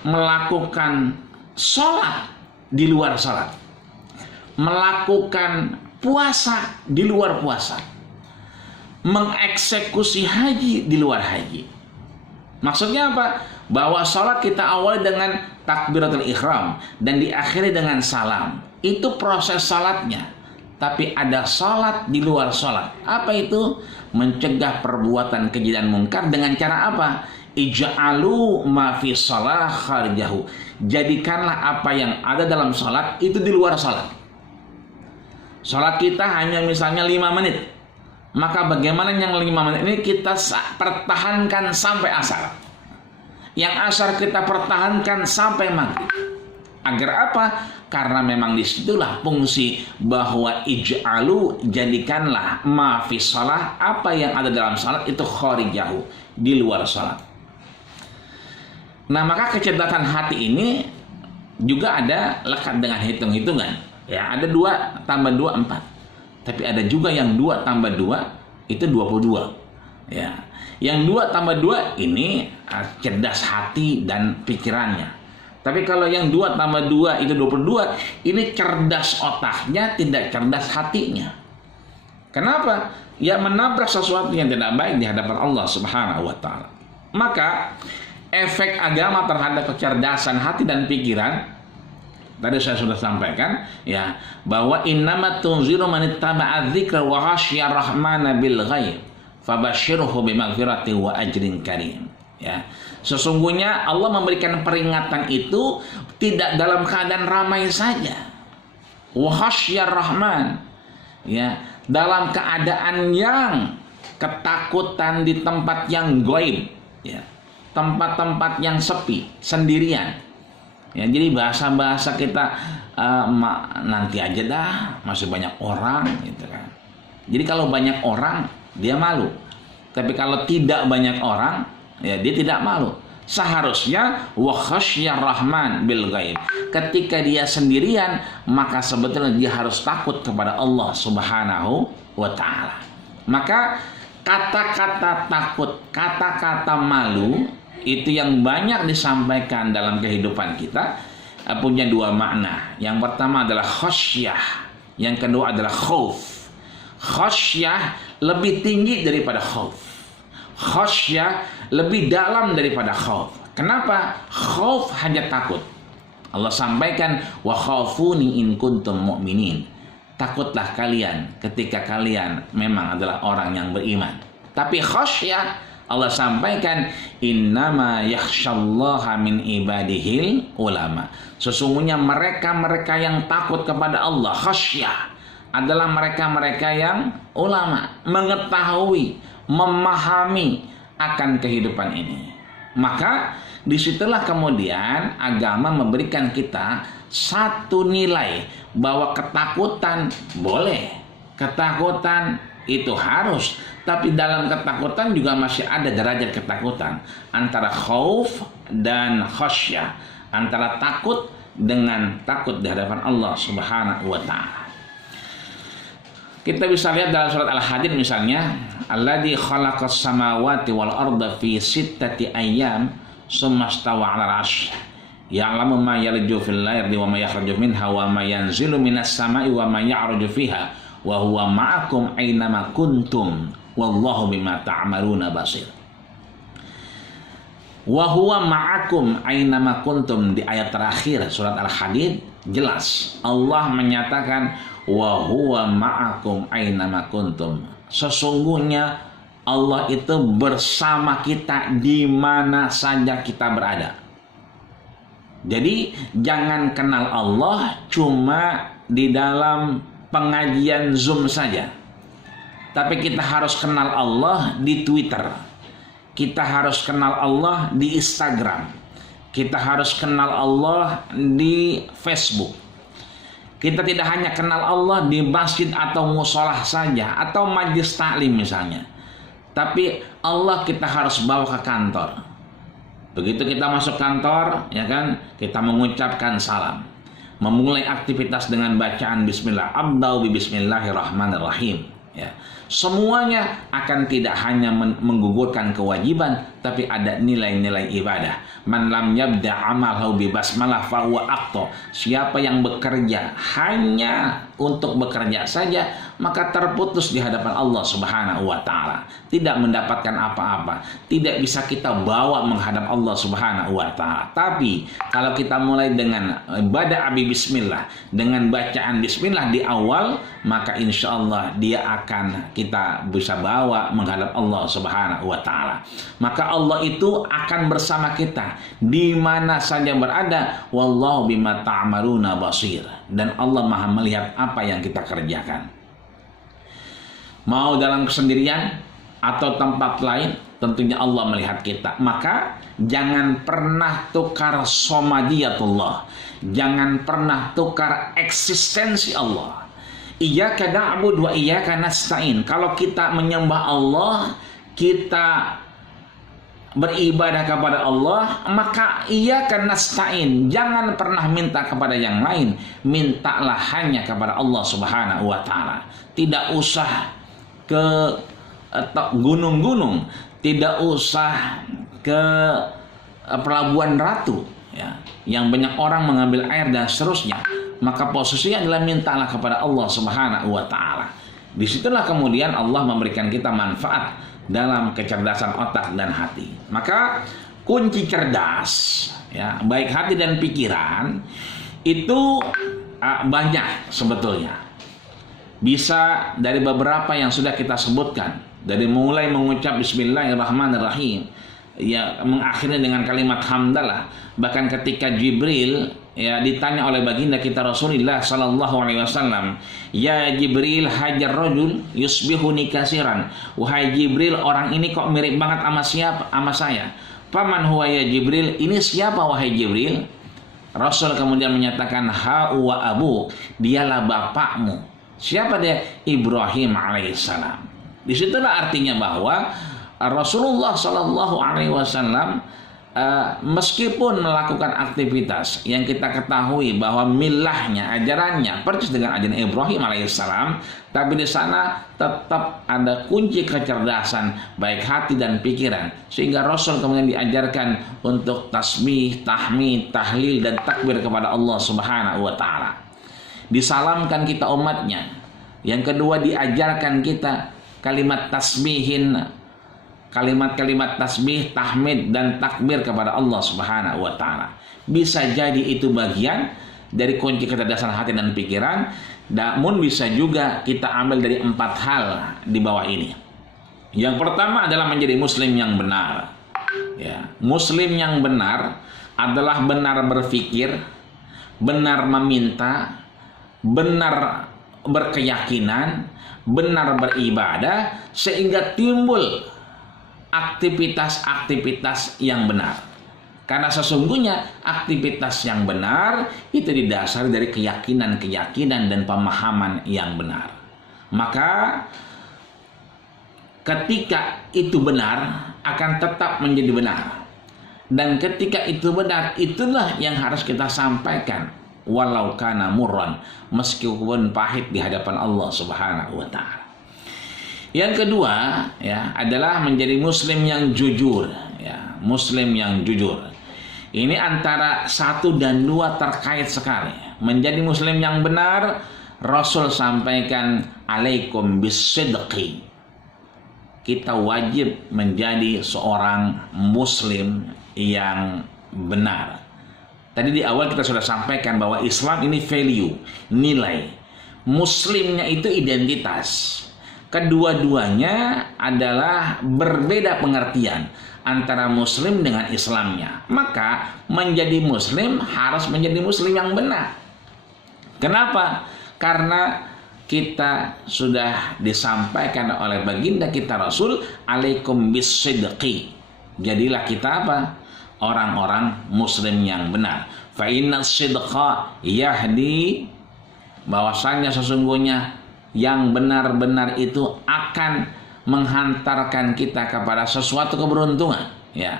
melakukan sholat di luar sholat, melakukan puasa di luar puasa, mengeksekusi haji di luar haji. Maksudnya apa? Bahwa sholat kita awali dengan takbiratul ihram dan diakhiri dengan salam. Itu proses sholatnya. Tapi ada sholat di luar sholat. Apa itu? Mencegah perbuatan keji dan mungkar dengan cara apa? Ij'alu ma fi shalah kharijahu. Jadikanlah apa yang ada dalam sholat itu di luar sholat. Sholat kita hanya misalnya 5 menit. Maka bagaimana yang 5 menit ini kita pertahankan sampai asar. Yang asar kita pertahankan sampai maghrib. Agar apa? Karena memang disitulah fungsi bahwa ij'alu, jadikanlah ma fi shalah, apa yang ada dalam salat itu kharijahu, di luar salat. Nah, maka kecerdasan hati ini juga ada lekat dengan hitung-hitungan. Ya, ada 2 tambah 2 4. Tapi ada juga yang 2 tambah 2 itu 22. Ya. Yang 2 tambah 2 ini cerdas hati dan pikirannya. Tapi kalau yang 2 tambah 2 itu 22, ini cerdas otaknya, tidak cerdas hatinya. Kenapa? Ya menabrak sesuatu yang tidak baik di hadapan Allah Subhanahu wa taala. Maka efek agama terhadap kecerdasan hati dan pikiran, tadi saya sudah sampaikan, ya, bahwa innama tunziru man ittaba'a dzikra wa khasyiya rahmana bil ghaib fabashshirhu bimaghfirati wa ajrin karim. Ya, sesungguhnya Allah memberikan peringatan itu tidak dalam keadaan ramai saja. Wa khasyiya rahman, ya, dalam keadaan yang ketakutan di tempat yang gaib, ya, tempat-tempat yang sepi, sendirian. Ya, jadi bahasa-bahasa kita nanti aja dah, masih banyak orang gitu kan. Jadi kalau banyak orang dia malu. Tapi kalau tidak banyak orang, ya dia tidak malu. Seharusnya wa khasyar rahman bil ghaib. Ketika dia sendirian, maka sebetulnya dia harus takut kepada Allah Subhanahu wa taala. Maka kata-kata takut, kata-kata malu itu yang banyak disampaikan dalam kehidupan kita punya 2 makna. Yang pertama adalah khasyah, yang kedua adalah khauf. Khasyah lebih tinggi daripada khauf. Khasyah lebih dalam daripada khauf. Kenapa? Khauf hanya takut. Allah sampaikan wa khafuni in kuntum mu'minin. Takutlah kalian ketika kalian memang adalah orang yang beriman. Tapi khasyah Allah sampaikan innama yakhsyallaha min ibadihil ulama. Sesungguhnya mereka-mereka yang takut kepada Allah, khasyah, adalah mereka-mereka yang ulama, mengetahui, memahami akan kehidupan ini. Maka disitulah kemudian agama memberikan kita satu nilai bahwa ketakutan boleh, ketakutan itu harus, tapi dalam ketakutan juga masih ada derajat ketakutan antara khauf dan khasyah, antara takut dengan takut di hadapan Allah Subhanahu wa taala. Kita bisa lihat dalam surat Al-Hadid misalnya, alladzi khalaqas samawati wal arda fi sittati ayyam tsumma stawa 'alal 'arsy Ya'lamu ma yalju fil ardi wa ma yakhruju minha wa ma yanzilu minas sama'i wa ma ya'ruju fiha wa huwa ma'akum aynama kuntum wallahu bima ta'maluna basir. Wa huwa ma'akum aynama kuntum, di ayat terakhir surat Al-Hadid jelas Allah menyatakan wa huwa ma'akum aynama kuntum. Sesungguhnya Allah itu bersama kita di mana saja kita berada. Jadi jangan kenal Allah cuma di dalam pengajian Zoom saja. Tapi kita harus kenal Allah di Twitter. Kita harus kenal Allah di Instagram. Kita harus kenal Allah di Facebook. Kita tidak hanya kenal Allah di masjid atau musolah saja, atau majlis taklim misalnya. Tapi Allah kita harus bawa ke kantor. Begitu kita masuk kantor, ya kan, kita mengucapkan salam. Memulai aktivitas dengan bacaan bismillah. Abdau bi bismillahirrahmanirrahim. Ya. Semuanya akan tidak hanya menggugurkan kewajiban, tapi ada nilai-nilai ibadah. Man lam yabda amalahu bi basmalah fa huwa aqta. Siapa yang bekerja hanya untuk bekerja saja, maka terputus di hadapan Allah Subhanahu wa taala. Tidak mendapatkan apa-apa, tidak bisa kita bawa menghadap Allah Subhanahu wa taala. Tapi kalau kita mulai dengan ibadah abi bismillah, dengan bacaan bismillah di awal, maka insya Allah dia akan kita bisa bawa menghadap Allah Subhanahu wa taala. Maka Allah itu akan bersama kita di mana saja berada. Wallahu bima ta'maluna basir. Dan Allah Maha melihat apa yang kita kerjakan. Mau dalam kesendirian atau tempat lain, tentunya Allah melihat kita. Maka jangan pernah tukar somadiyatullah. Jangan pernah tukar eksistensi Allah. Iyyaka na'budu wa iyyaka nasta'in. Kalau kita menyembah Allah, kita beribadah kepada Allah, maka iyyaka nasta'in. Jangan pernah minta kepada yang lain. Mintalah hanya kepada Allah Subhanahu wa taala. Tidak usah ke gunung-gunung, tidak usah ke Pelabuhan Ratu, ya, yang banyak orang mengambil air dan seterusnya. Maka posisinya adalah mintalah kepada Allah Subhanahu wa taala. Disitulah kemudian Allah memberikan kita manfaat dalam kecerdasan otak dan hati. Maka kunci cerdas, ya, baik hati dan pikiran itu banyak sebetulnya. Bisa dari beberapa yang sudah kita sebutkan, dari mulai mengucap bismillahirrahmanirrahim, ya, mengakhiri dengan kalimat hamdalah. Bahkan ketika Jibril, ya, ditanya oleh baginda kita Rasulullah sallallahu alaihi wasallam, ya Jibril, hajar rajul yusbihuni kasiran. Wahai Jibril, orang ini kok mirip banget sama siapa? Sama saya. Paman huwa ya Jibril? Ini siapa wahai Jibril? Rasul kemudian menyatakan, ha wa abu, dialah bapakmu. Siapa dia? Ibrahim alaihissalam. Disitulah artinya bahwa Rasulullah sallallahu alaihi wasallam meskipun melakukan aktivitas yang kita ketahui bahwa milahnya, ajarannya persis dengan ajaran Ibrahim alaihissalam, tapi di sana tetap ada kunci kecerdasan baik hati dan pikiran, sehingga Rasul kemudian diajarkan untuk tasbih, tahmid, tahlil dan takbir kepada Allah Subhanahu wa taala. Disalamkan kita umatnya. Yang kedua, diajarkan kita kalimat tasbihin, kalimat-kalimat tasbih, tahmid dan takbir kepada Allah Subhanahu wa taala. Bisa jadi itu bagian dari kunci kecerdasan hati dan pikiran, namun bisa juga kita ambil dari 4 hal di bawah ini. Yang pertama adalah menjadi muslim yang benar. Ya, muslim yang benar adalah benar berpikir, benar meminta, benar berkeyakinan, benar beribadah, sehingga timbul aktivitas-aktivitas yang benar. Karena sesungguhnya aktivitas yang benar itu didasari dari keyakinan-keyakinan dan pemahaman yang benar. Maka ketika itu benar akan tetap menjadi benar. Dan ketika itu benar, itulah yang harus kita sampaikan. Walau kana murran, meskipun pahit di hadapan Allah Subhanahu wa taala. Yang kedua, ya, adalah menjadi muslim yang jujur, ya, muslim yang jujur. Ini antara 1 dan 2 terkait sekali. Menjadi muslim yang benar, Rasul sampaikan alaikum bisidqi. Kita wajib menjadi seorang muslim yang benar. Tadi di awal kita sudah sampaikan bahwa Islam ini value, nilai. Muslimnya itu identitas. Kedua-duanya adalah berbeda pengertian antara muslim dengan Islamnya. Maka menjadi muslim harus menjadi muslim yang benar. Kenapa? Karena kita sudah disampaikan oleh baginda kita Rasul, alaikum bisidqi. Jadilah kita apa? Orang-orang muslim yang benar. Fa inna sidqa yahdi, bahwasanya sesungguhnya yang benar-benar itu akan menghantarkan kita kepada sesuatu keberuntungan, ya.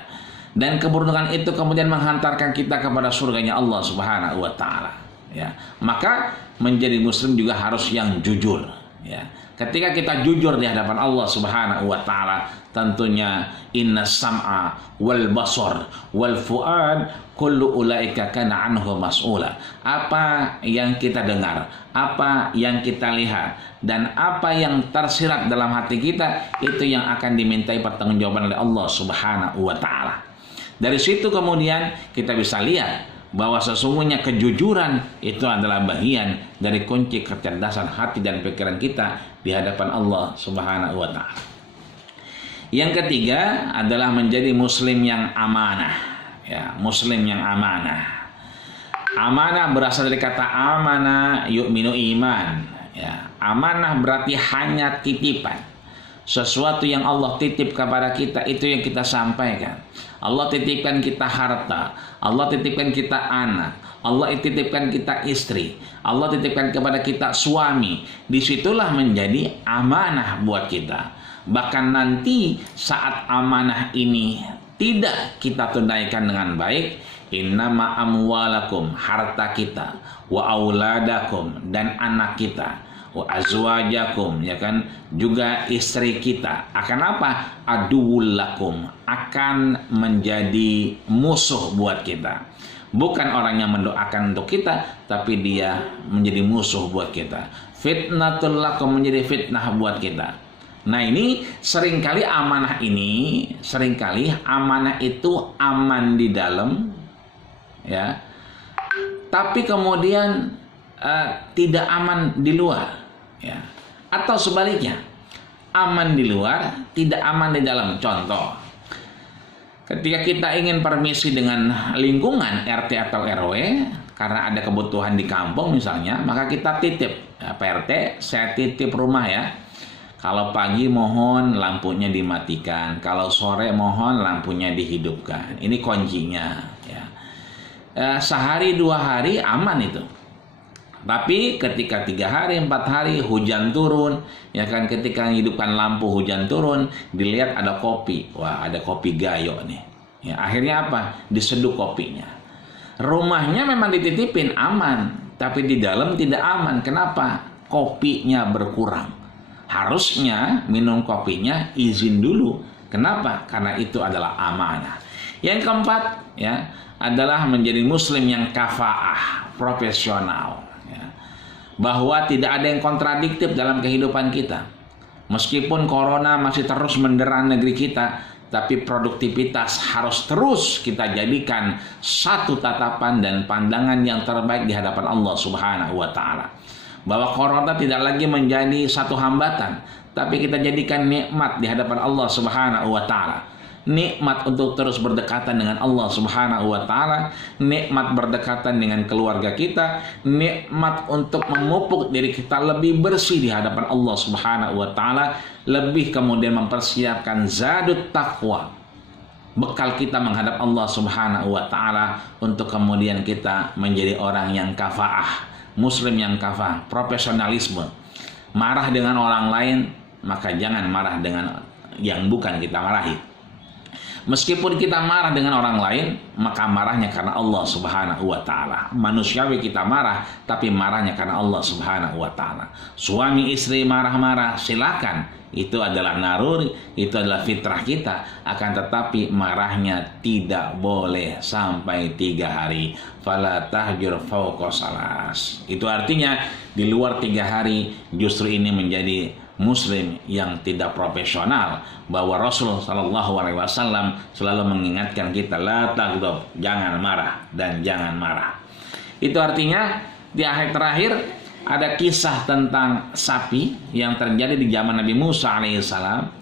Dan keberuntungan itu kemudian menghantarkan kita kepada surganya Allah Subhanahu wa taala, ya. Maka menjadi muslim juga harus yang jujur, ya. Ketika kita jujur di hadapan Allah Subhanahu wa taala, tentunya inna sam'a wal basar wal fuad kullu ulaika kana anhu mas'ula. Apa yang kita dengar, apa yang kita lihat, dan apa yang tersirat dalam hati kita, itu yang akan dimintai pertanggungjawaban oleh Allah Subhanahu wa taala. Dari situ kemudian kita bisa lihat bahwa sesungguhnya kejujuran itu adalah bagian dari kunci kecerdasan hati dan pikiran kita di hadapan Allah Subhanahu wa taala. Yang ketiga adalah menjadi muslim yang amanah, ya, muslim yang amanah. Amanah berasal dari kata amanah yu'minu iman, ya. Amanah berarti hanya titipan. Sesuatu yang Allah titip kepada kita, itu yang kita sampaikan. Allah titipkan kita harta, Allah titipkan kita anak, Allah titipkan kita istri, Allah titipkan kepada kita suami. Disitulah menjadi amanah buat kita. Bahkan nanti saat amanah ini tidak kita tunaikan dengan baik, innama amwalakum, harta kita, wa auladakum, dan anak kita, wa azwajakum, ya kan, juga istri kita, akan apa? Aduwwul lakum, akan menjadi musuh buat kita. Bukan orang yang mendoakan untuk kita, tapi dia menjadi musuh buat kita. Fitnatul lakum, menjadi fitnah buat kita. Nah, ini seringkali amanah itu aman di dalam, ya, tapi kemudian tidak aman di luar, ya. Atau sebaliknya, aman di luar, tidak aman di dalam. Contoh, ketika kita ingin permisi dengan lingkungan RT atau RW karena ada kebutuhan di kampung misalnya, maka kita titip, ya, Pak RT, saya titip rumah, ya. Kalau pagi mohon lampunya dimatikan, kalau sore mohon lampunya dihidupkan. Ini kuncinya, ya. Sehari 2 hari aman itu. Tapi ketika 3 hari 4 hari hujan turun, ya kan, ketika hidupkan lampu hujan turun, dilihat ada kopi, wah ada kopi gayo nih, ya, akhirnya apa? Diseduh kopinya. Rumahnya memang dititipin aman, tapi di dalam tidak aman. Kenapa? Kopinya berkurang. Harusnya minum kopinya izin dulu. Kenapa? Karena itu adalah amanah. Yang keempat, ya, adalah menjadi muslim yang kafaah, profesional, ya. Bahwa tidak ada yang kontradiktif dalam kehidupan kita. Meskipun corona masih terus mendera negeri kita, tapi produktivitas harus terus kita jadikan satu tatapan dan pandangan yang terbaik di hadapan Allah Subhanahu wa taala. Bahwa corona tidak lagi menjadi satu hambatan, tapi kita jadikan nikmat di hadapan Allah Subhanahu wa taala. Nikmat untuk terus berdekatan dengan Allah Subhanahu wa taala, nikmat berdekatan dengan keluarga kita, nikmat untuk memupuk diri kita lebih bersih di hadapan Allah Subhanahu wa taala, lebih kemudian mempersiapkan zadut taqwa, bekal kita menghadap Allah Subhanahu wa taala, untuk kemudian kita menjadi orang yang kafaah, muslim yang kafah, profesionalisme. Marah dengan orang lain, maka jangan marah dengan yang bukan kita marahi. Meskipun kita marah dengan orang lain, maka marahnya karena Allah Subhanahu wa taala. Manusiawi kita marah, tapi marahnya karena Allah Subhanahu wa taala. Suami istri marah-marah, silakan. Itu adalah naruri, itu adalah fitrah kita. Akan tetapi marahnya tidak boleh sampai 3 hari. Fala tahjur fawqa salas. Itu artinya di luar 3 hari justru ini menjadi Muslim yang tidak profesional, bahwa Rasul Shallallahu Alaihi Wasallam selalu mengingatkan kita, la taghdab, jangan marah dan jangan marah. Itu artinya di akhir terakhir ada kisah tentang sapi yang terjadi di zaman Nabi Musa alaihissalam.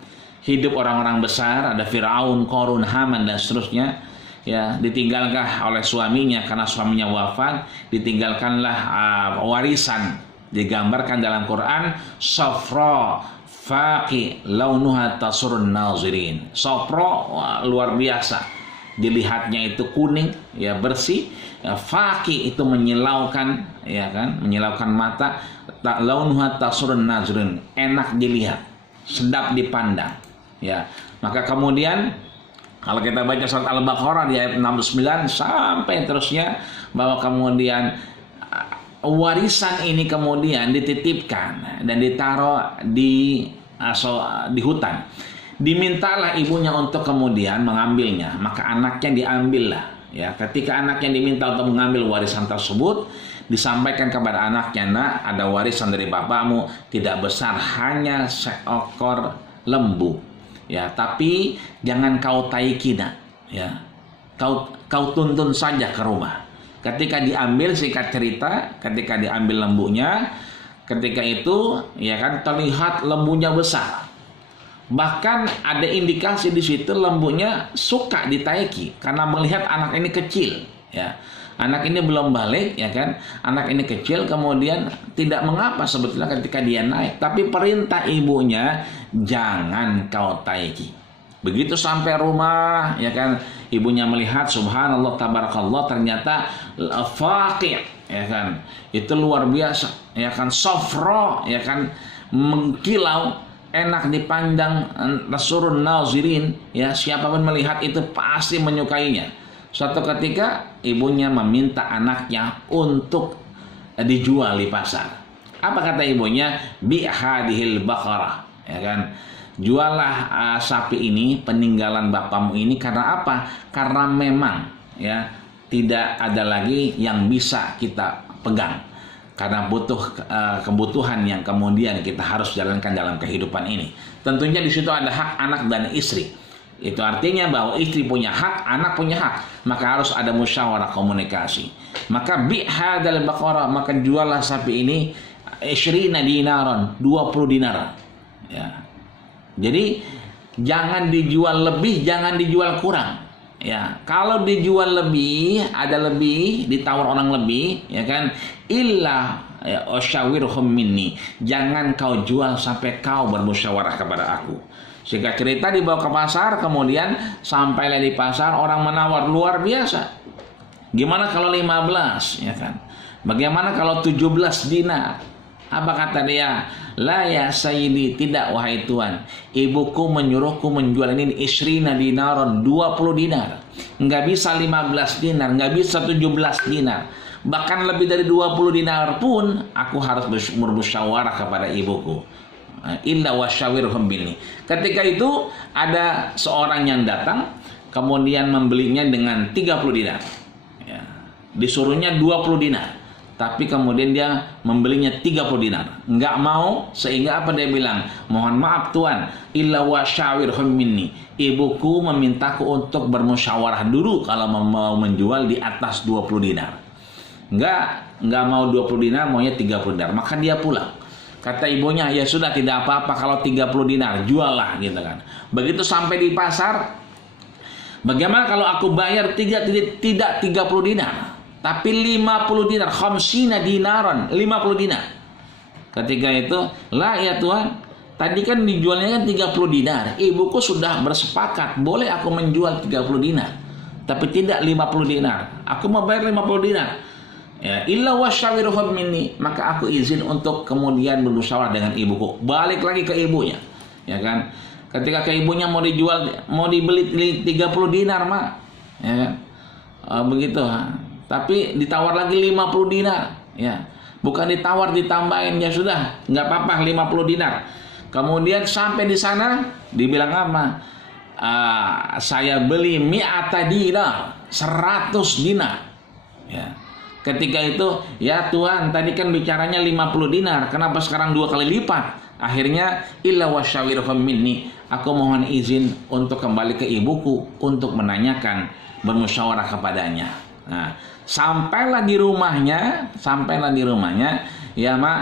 Hidup orang-orang besar, ada Fir'aun, Qarun, Haman dan seterusnya. Ya, ditinggalkan oleh suaminya karena suaminya wafat, ditinggalkanlah warisan. Digambarkan dalam Quran safra faqi launuha tasurun nazirin. Safra luar biasa, dilihatnya itu kuning, ya bersih. Ya, faqi itu menyilaukan, ya kan, menyilaukan mata. Launuha tasurun nazirin, enak dilihat, sedap dipandang. Ya, maka kemudian kalau kita baca surat Al-Baqarah di ayat 69 sampai terusnya, bahwa kemudian warisan ini kemudian dititipkan dan ditaruh di hutan. Dimintalah ibunya untuk kemudian mengambilnya, maka anaknya diambillah. Ya, ketika anaknya diminta untuk mengambil warisan tersebut, disampaikan kepada anaknya, nak, ada warisan dari bapakmu, tidak besar, hanya seekor lembu. Ya, tapi jangan kau taiki, nak. Ya, kau tuntun saja ke rumah. Ketika diambil, singkat cerita, ketika diambil lembunya, ketika itu ya kan terlihat lembunya besar. Bahkan ada indikasi di situ lembunya suka ditaiki karena melihat anak ini kecil, ya. Anak ini belum balik, ya kan? Anak ini kecil, kemudian tidak mengapa sebetulnya ketika dia naik, tapi perintah ibunya, jangan kau taiki. Begitu sampai rumah, ya kan, ibunya melihat, subhanallah tabarakallah, ternyata faqih, ya kan, itu luar biasa, ya kan, safra, ya kan, mengkilau, enak dipandang, tasurun nazirin, ya, siapapun melihat itu pasti menyukainya. Suatu ketika ibunya meminta anaknya untuk dijual di pasar. Apa kata ibunya? Bi'hadihil baqarah, ya kan, jualah sapi ini, peninggalan bapakmu ini, karena apa? Karena memang ya tidak ada lagi yang bisa kita pegang, karena butuh kebutuhan yang kemudian kita harus jalankan dalam kehidupan ini. Tentunya di situ ada hak anak dan istri. Itu artinya bahwa istri punya hak, anak punya hak, maka harus ada musyawarah komunikasi. Maka bi'hadal baqarah, maka jualah sapi ini 20 dinaron, 20 dinar. Ya. Jadi jangan dijual lebih, jangan dijual kurang. Ya, kalau dijual lebih, ada lebih, ditawar orang lebih, ya kan? Illa ya, usyawirhum minni. Jangan kau jual sampai kau bermusyawarah kepada aku. Sehingga cerita dibawa ke pasar, kemudian sampailah di pasar, orang menawar luar biasa. Gimana kalau 15, ya kan? Bagaimana kalau 17 dinar? Apa kata dia? La ya sayyidi, tidak wahai tuan. Ibuku menyuruhku menjual ini 20 dinaron, 20 dinar. Enggak bisa 15 dinar, enggak bisa 17 dinar. Bahkan lebih dari 20 dinar pun aku harus bermusyawarah kepada ibuku. Illa wasyawirhum bilni. Ketika itu ada seorang yang datang, kemudian membelinya dengan 30 dinar. Ya. Disuruhnya 20 dinar. Tapi kemudian dia membelinya 30 dinar. Enggak mau, sehingga apa dia bilang? Mohon maaf tuan, illa wasyawirhum minni. Ibuku memintaku untuk bermusyawarah dulu kalau mau menjual di atas 20 dinar. Enggak mau 20 dinar, maunya 30 dinar. Maka dia pulang. Kata ibunya, ya sudah, tidak apa-apa kalau 30 dinar, juallah, gitu kan. Begitu sampai di pasar, bagaimana kalau aku bayar tidak 30 dinar, tapi 50 dinar, khamsina dinaron, 50 dinar. Ketika itu, lah ya Tuhan, tadi kan dijualnya kan 30 dinar. Ibuku sudah bersepakat, boleh aku menjual 30 dinar, tapi tidak 50 dinar. Aku mau bayar 50 dinar. Ya, illa wasyawirhum minni, maka aku izin untuk kemudian bermusyawarah dengan ibuku. Balik lagi ke ibunya, ya kan? Ketika ke ibunya mau dijual, mau dibeli 30 dinar, Mak. Ya kan? Begitu. Tapi ditawar lagi 50 dinar, ya. Bukan ditawar ditambahin, ya sudah, nggak apa-apa 50 dinar. Kemudian sampai di sana dibilang apa? Saya beli mi'ata dinar, 100 dinar. Ya. Ketika itu, ya Tuhan, tadi kan bicaranya 50 dinar, kenapa sekarang 2 kali lipat? Akhirnya illa wasyawirhum minni, aku mohon izin untuk kembali ke ibuku untuk menanyakan, bermusyawarah kepadanya. Nah, sampailah di rumahnya, ya Mak,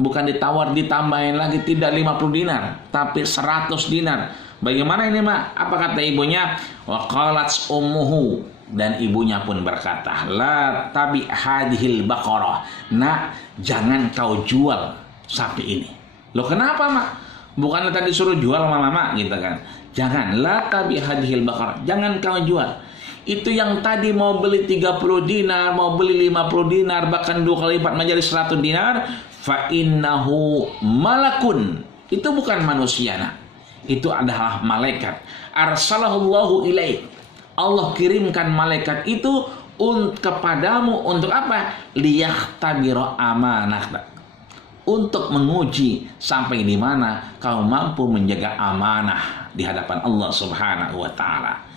bukan ditawar ditambahin lagi, tidak 50 dinar, tapi 100 dinar. Bagaimana ini, Mak? Apa kata ibunya? Wa qalat ummuhu, dan ibunya pun berkata, la tabi hadhil baqarah. Nak, jangan kau jual sapi ini. Loh kenapa, Mak? Bukannya tadi suruh jual sama Mama gitu kan. Jangan, la tabi hadhil baqarah. Jangan kau jual. Itu yang tadi mau beli 30 dinar, mau beli 50 dinar, bahkan 2 kali lipat menjadi 100 dinar, fa innahu malakun. Itu bukan manusia, Nak. Itu adalah malaikat. Arsalahullahu ilaik. Allah kirimkan malaikat itu kepadamu untuk apa? Liyahtabira amanah. Untuk menguji sampai di mana kau mampu menjaga amanah di hadapan Allah Subhanahu wa taala.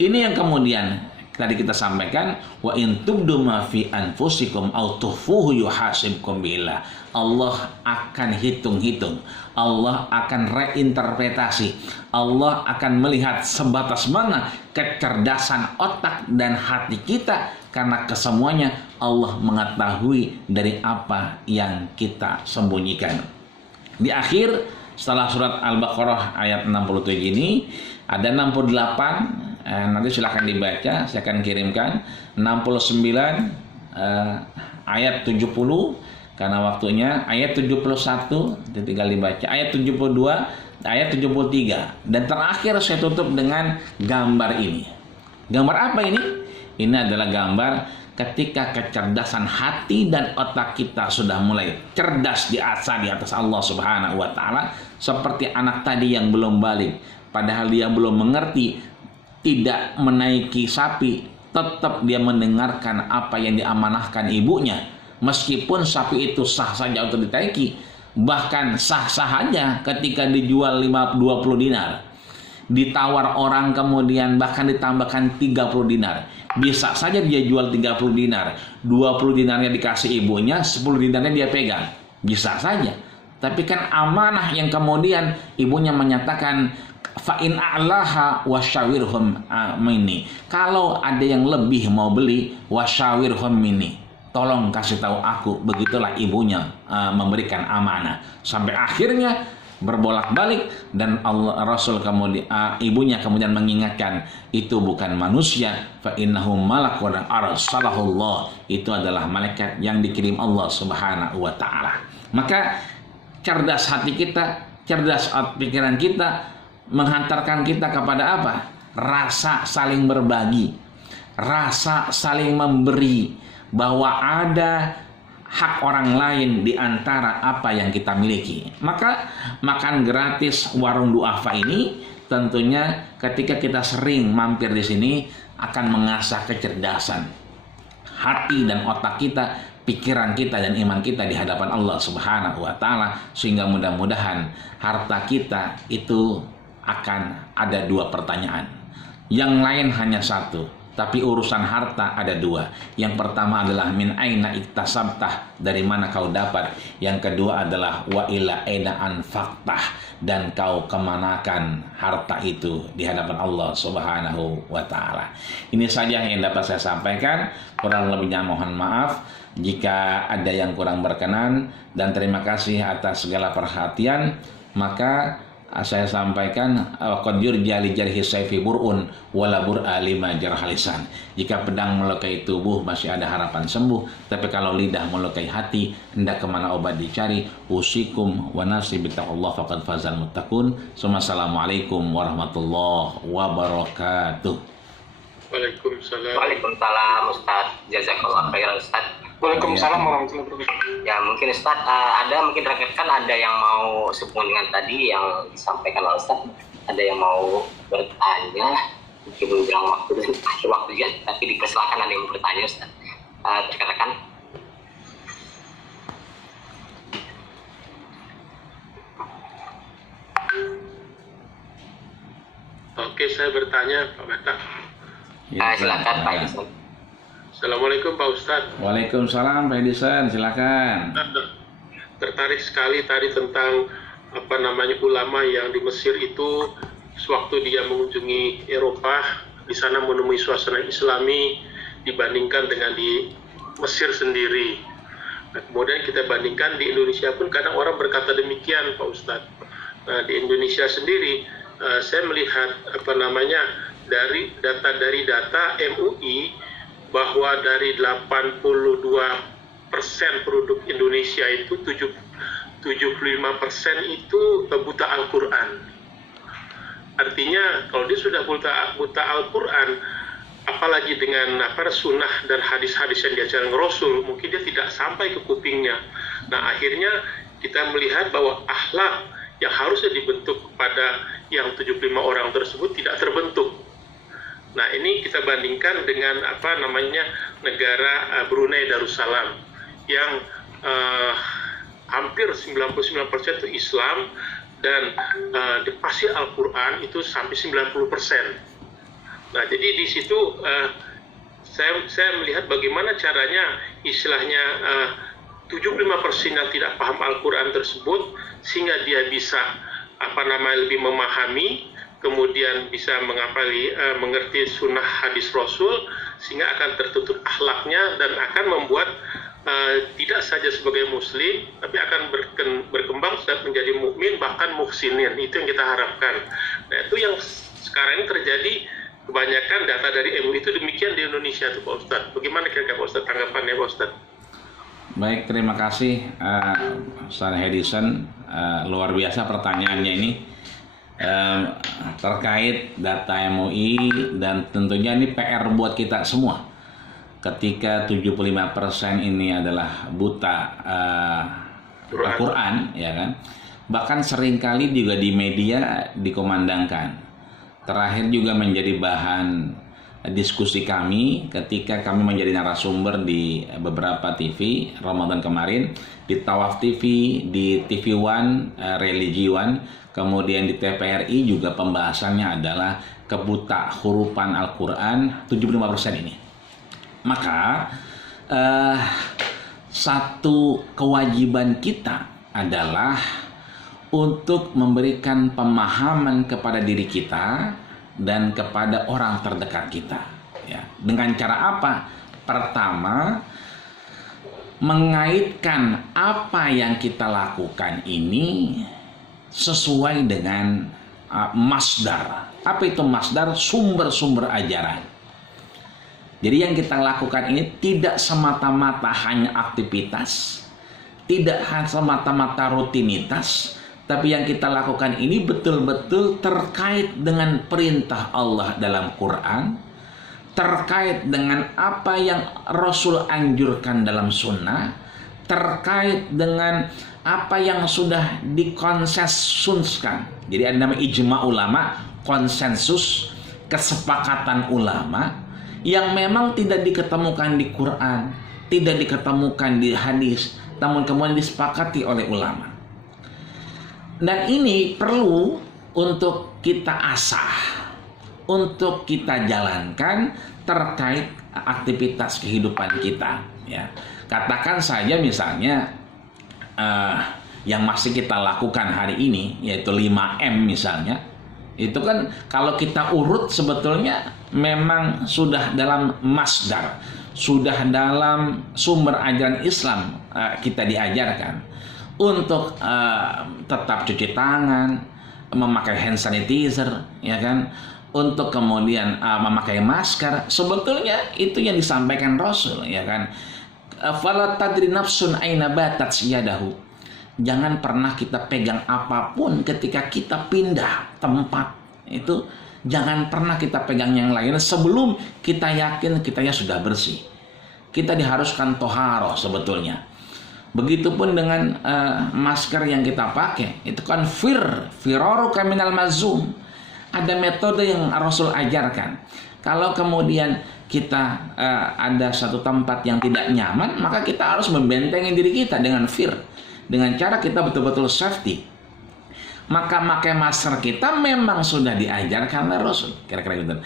Ini yang kemudian tadi kita sampaikan, wa in tubdu ma fi anfusikum aw tukhfuhu yuhasibkum billah. Allah akan hitung-hitung, Allah akan reinterpretasi, Allah akan melihat sebatas mana kecerdasan otak dan hati kita, karena kesemuanya Allah mengetahui dari apa yang kita sembunyikan. Di akhir setelah surat Al-Baqarah ayat 67 ini ada 68, nanti silahkan dibaca, saya akan kirimkan. 69 ayat 70 karena waktunya, ayat 71 tinggal dibaca, ayat 72, ayat 73, dan terakhir saya tutup dengan gambar ini. Gambar apa ini? Ini adalah gambar ketika kecerdasan hati dan otak kita sudah mulai cerdas di atas Allah Subhanahu wa taala, seperti anak tadi yang belum balik, padahal dia belum mengerti, tidak menaiki sapi, tetap dia mendengarkan apa yang diamanahkan ibunya. Meskipun sapi itu sah saja untuk ditaiki, bahkan sah-sah aja ketika dijual 20 dinar, ditawar orang kemudian bahkan ditambahkan 30 dinar, bisa saja dia jual 30 dinar, 20 dinarnya dikasih ibunya, 10 dinarnya dia pegang, bisa saja. Tapi kan amanah yang kemudian ibunya menyatakan fa'in a'laha wasyawirhum minni, kalau ada yang lebih mau beli, wasyawirhum minni, tolong kasih tahu aku. Begitulah ibunya memberikan amanah sampai akhirnya berbolak-balik, dan Rasul kemudian ibunya kemudian mengingatkan, itu bukan manusia, fa innahu malakun arsalahullah, itu adalah malaikat yang dikirim Allah Subhanahu wa taala. Maka cerdas hati kita, cerdas pikiran kita menghantarkan kita kepada apa? Rasa saling berbagi, rasa saling memberi, bahwa ada hak orang lain di antara apa yang kita miliki. Maka makan gratis warung duafa ini tentunya ketika kita sering mampir di sini akan mengasah kecerdasan hati dan otak kita, pikiran kita dan iman kita di hadapan Allah Subhanahu wa taala, sehingga mudah-mudahan harta kita itu akan ada 2 pertanyaan. Yang lain hanya 1, tapi urusan harta ada 2. Yang pertama adalah min aina iktasabtah, dari mana kau dapat. Yang kedua adalah wa ila aina anfaqtah, dan kau kemanakan harta itu di hadapan Allah Subhanahu wa taala. Ini saja yang dapat saya sampaikan, kurang lebihnya mohon maaf jika ada yang kurang berkenan, dan terima kasih atas segala perhatian. Maka saya sampaikan qad yurja li jarhi sayfi bur'un wala bur'a lima jarhal lisan. Jika pedang melukai tubuh masih ada harapan sembuh, tapi kalau lidah melukai hati hendak kemana obat dicari. Usikum wa nafsi bittaqullah faqad fazal muttaqun. Assalamualaikum warahmatullahi wabarakatuh. Waalaikumsalam. Waalaikumsalam Ustaz. Jazakallah khairan Ustaz. Waalaikumsalam warahmatullahi wabarakatuh. Ya mungkin Ustaz, mungkin rekan ada yang mau sehubungan dengan tadi yang disampaikan oleh Ustaz, ada yang mau bertanya, mungkin menjelang waktu dan akhir waktu ya, tapi dipersilakan ada yang mau bertanya Ustaz. Rekan-rekan. Oke, saya bertanya Pak Batak. Silakan Pak Edison. Assalamualaikum Pak Ustadz. Waalaikumsalam Pak Edison, silakan. Tertarik sekali tadi tentang ulama yang di Mesir itu sewaktu dia mengunjungi Eropa, di sana menemui suasana Islami dibandingkan dengan di Mesir sendiri. Nah, kemudian kita bandingkan di Indonesia pun kadang orang berkata demikian Pak Ustadz. Nah, di Indonesia sendiri saya melihat dari data MUI bahwa dari 82% penduduk Indonesia itu 75% itu buta Al-Quran. Artinya kalau dia sudah buta Al-Quran, apalagi dengan sunnah dan hadis-hadis yang diajarkan Rasul, mungkin dia tidak sampai ke kupingnya. Nah akhirnya kita melihat bahwa akhlak yang harusnya dibentuk pada yang 75 orang tersebut tidak terbentuk. Nah ini kita bandingkan dengan negara Brunei Darussalam yang hampir 99% itu Islam dan pasti Al-Quran itu sampai 90%. Nah jadi di situ saya melihat bagaimana caranya istilahnya 75% yang tidak paham Al-Quran tersebut sehingga dia bisa lebih memahami, kemudian bisa mengerti sunnah hadis Rasul, sehingga akan tertutup akhlaknya dan akan membuat tidak saja sebagai muslim, tapi akan berkembang menjadi mukmin bahkan muhsinin. Itu yang kita harapkan. Nah itu yang sekarang ini terjadi, kebanyakan data dari MUI itu demikian di Indonesia tuh Pak Ustadz. Bagaimana kira-kira Pak Ustadz tanggapannya Pak Ustadz? Baik, terima kasih Ustaz Edison. Luar biasa pertanyaannya ini. Terkait data MUI, dan tentunya ini PR buat kita semua ketika 75% ini adalah buta Al-Quran, ya kan, bahkan seringkali juga di media dikomandangkan. Terakhir juga menjadi bahan diskusi kami ketika kami menjadi narasumber di beberapa TV Ramadan kemarin, di Tawaf TV, di TV One, Religi One, kemudian di TVRI juga pembahasannya adalah kebuta hurufan Al-Quran 75% ini. Maka satu kewajiban kita adalah untuk memberikan pemahaman kepada diri kita dan kepada orang terdekat kita, ya. Dengan cara apa? Pertama, mengaitkan apa yang kita lakukan ini sesuai dengan masdar. Apa itu masdar? Sumber-sumber ajaran. Jadi yang kita lakukan ini tidak semata-mata hanya aktivitas, tidak semata-mata rutinitas, tapi yang kita lakukan ini betul-betul terkait dengan perintah Allah dalam Quran, terkait dengan apa yang Rasul anjurkan dalam sunnah, terkait dengan apa yang sudah dikonsensuskan. Jadi ada nama ijma ulama, konsensus, kesepakatan ulama, yang memang tidak diketemukan di Quran, tidak diketemukan di hadis, namun kemudian disepakati oleh ulama. Dan ini perlu untuk kita asah, untuk kita jalankan terkait aktivitas kehidupan kita, ya. Katakan saja misalnya yang masih kita lakukan hari ini, yaitu 5M misalnya, itu kan kalau kita urut sebetulnya memang sudah dalam masdar, sudah dalam sumber ajaran Islam kita diajarkan untuk tetap cuci tangan, memakai hand sanitizer, ya kan, untuk kemudian memakai masker. Sebetulnya itu yang disampaikan Rasul, ya kan. Fala tadri nafsun aina batat yadahu. Jangan pernah kita pegang apapun ketika kita pindah tempat. Itu jangan pernah kita pegang yang lain sebelum kita yakin kitanya sudah bersih. kita diharuskan toharo sebetulnya. Begitupun dengan masker yang kita pakai, itu kan firaruka minal mazum. Ada metode yang Rasul ajarkan. Kalau kemudian kita ada satu tempat yang tidak nyaman, maka kita harus membentengi diri kita dengan dengan cara kita betul-betul safety. Maka pakai masker kita memang sudah diajarkan oleh Rasul, kira-kira gitu.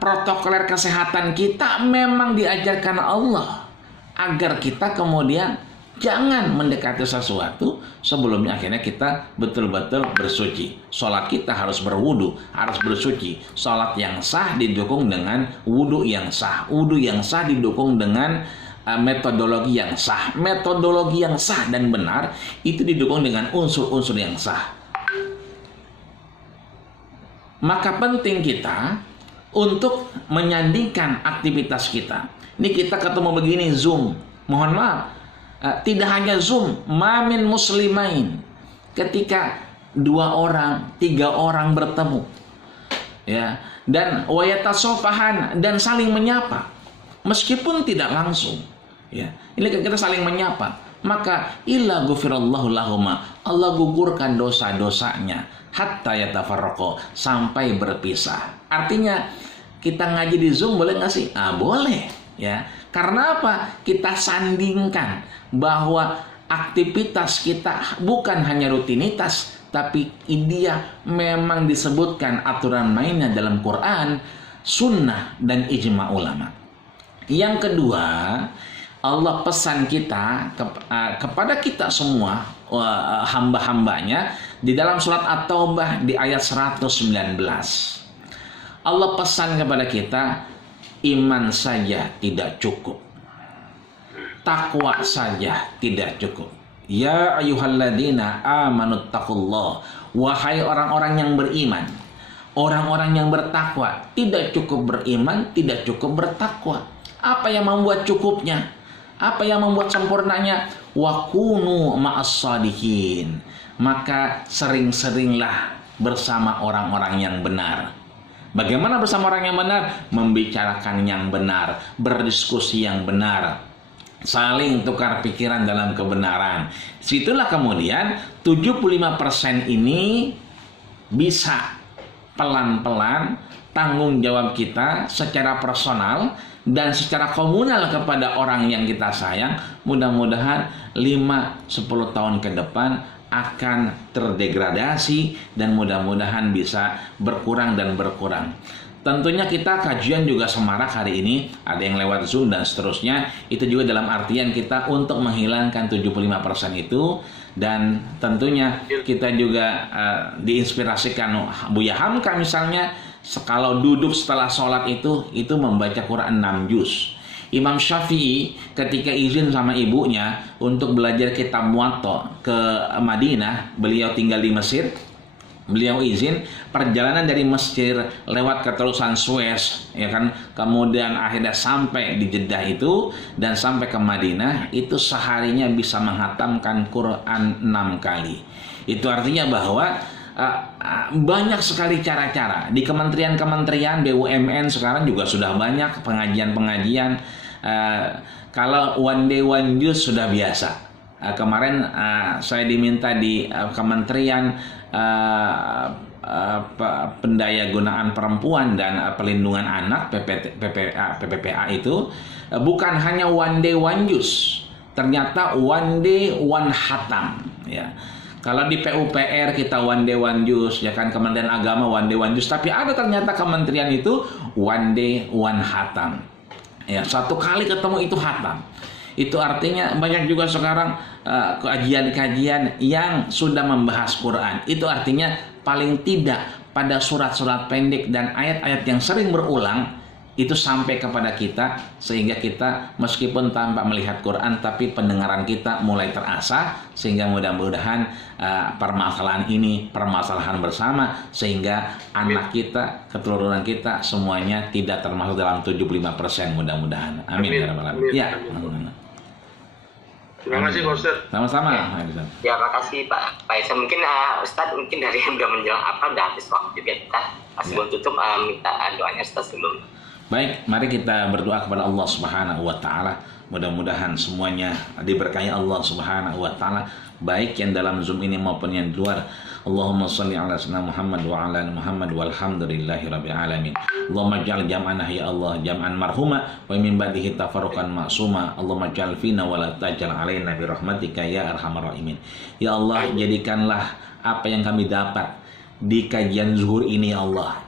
Protokoler kesehatan kita memang diajarkan Allah, agar kita kemudian jangan mendekati sesuatu sebelumnya akhirnya kita betul-betul bersuci. Sholat kita harus berwudu, harus bersuci. Sholat yang sah didukung dengan wudu yang sah. Wudu yang sah didukung dengan metodologi yang sah. Metodologi yang sah dan benar itu didukung dengan unsur-unsur yang sah. Maka penting kita untuk menyandingkan aktivitas kita. Ini kita ketemu begini Zoom, mohon maaf, tidak hanya Zoom, mamin muslimain. Ketika 2 orang, 3 orang bertemu, ya, dan wayatasofahan dan saling menyapa, meskipun tidak langsung, ya, ini kita saling menyapa, maka illa ghufirallahu lahuma, Allah gugurkan dosa-dosanya, hatta yatafarraqo, sampai berpisah. Artinya kita ngaji di Zoom boleh nggak sih? Boleh. Ya, karena apa? Kita sandingkan bahwa aktivitas kita bukan hanya rutinitas, tapi dia memang disebutkan aturan mainnya dalam Quran, sunnah, dan ijma ulama. Yang kedua, Allah pesan kita kepada kita semua hamba-hambanya di dalam surat At-Taubah di ayat 119. Allah pesan kepada kita, iman saja tidak cukup, takwa saja tidak cukup. Ya ayyuhalladzina amanuttaqullah, wahai orang-orang yang beriman, orang-orang yang bertakwa. Tidak cukup beriman, tidak cukup bertakwa. Apa yang membuat cukupnya? Apa yang membuat sempurnanya? Wa kunu ma'as shadiqin, maka sering-seringlah bersama orang-orang yang benar. Bagaimana bersama orang yang benar? Membicarakan yang benar, berdiskusi yang benar, saling tukar pikiran dalam kebenaran. Situlah kemudian 75% ini bisa pelan-pelan tanggung jawab kita secara personal dan secara komunal kepada orang yang kita sayang. Mudah-mudahan 5-10 tahun ke depan akan terdegradasi dan mudah-mudahan bisa berkurang dan berkurang. Tentunya kita kajian juga semarak hari ini, ada yang lewat Zoom dan seterusnya. Itu juga dalam artian kita untuk menghilangkan 75% itu. Dan tentunya kita juga diinspirasikan Buya Hamka misalnya, kalau duduk setelah sholat itu membaca Quran 6 juz. Imam Syafi'i ketika izin sama ibunya untuk belajar kitab Muwatta ke Madinah, beliau tinggal di Mesir. Beliau izin perjalanan dari Mesir lewat keterusan Suez, ya kan, kemudian akhirnya sampai di Jeddah itu dan sampai ke Madinah, itu seharinya bisa menghatamkan Quran 6 kali. Itu artinya bahwa banyak sekali cara-cara di kementerian-kementerian BUMN sekarang juga sudah banyak pengajian-pengajian. Kalau one day one juz sudah biasa. Kemarin saya diminta di Kementerian Pendayagunaan Perempuan dan Perlindungan Anak PPPA itu bukan hanya one day one juz, ternyata one day one hatam, ya. Kalau di PUPR kita one day one juz, ya kan, Kementerian Agama one day one juz, tapi ada ternyata kementerian itu one day one hatam. Ya, 1 kali ketemu itu hatam. Itu artinya banyak juga sekarang kajian-kajian yang sudah membahas Quran. Itu artinya paling tidak pada surat-surat pendek dan ayat-ayat yang sering berulang itu sampai kepada kita, sehingga kita meskipun tanpa melihat Quran tapi pendengaran kita mulai terasah, sehingga mudah-mudahan permasalahan ini permasalahan bersama, sehingga anak kita, keturunan kita semuanya tidak termasuk dalam 75% mudah-mudahan. Amin. Ya. Terima kasih Pak Ustaz. Sama-sama. Ya, makasih Pak Faisal. Mungkin Ustaz mungkin dari yang udah menjelang udah habis waktu juga, kita sebelum tutup minta doanya Ustaz dulu. Baik, mari kita berdoa kepada Allah Subhanahu wa taala. Mudah-mudahan semuanya diberkahi Allah Subhanahu wa taala, baik yang dalam Zoom ini maupun yang di luar. Allahumma shalli ala sayyidina Muhammad wa ala ali Muhammad walhamdulillahi rabbil alamin. Allahumma ja'al jam'ana ya Allah jam'an marhuma wa min ba'dihi tafarruqan ma'suma. Allahumma ja'al fina wa la taj'al alaina bi rahmatika ya arhamar rahimin. Ya Allah, jadikanlah apa yang kami dapat di kajian zuhur ini ya Allah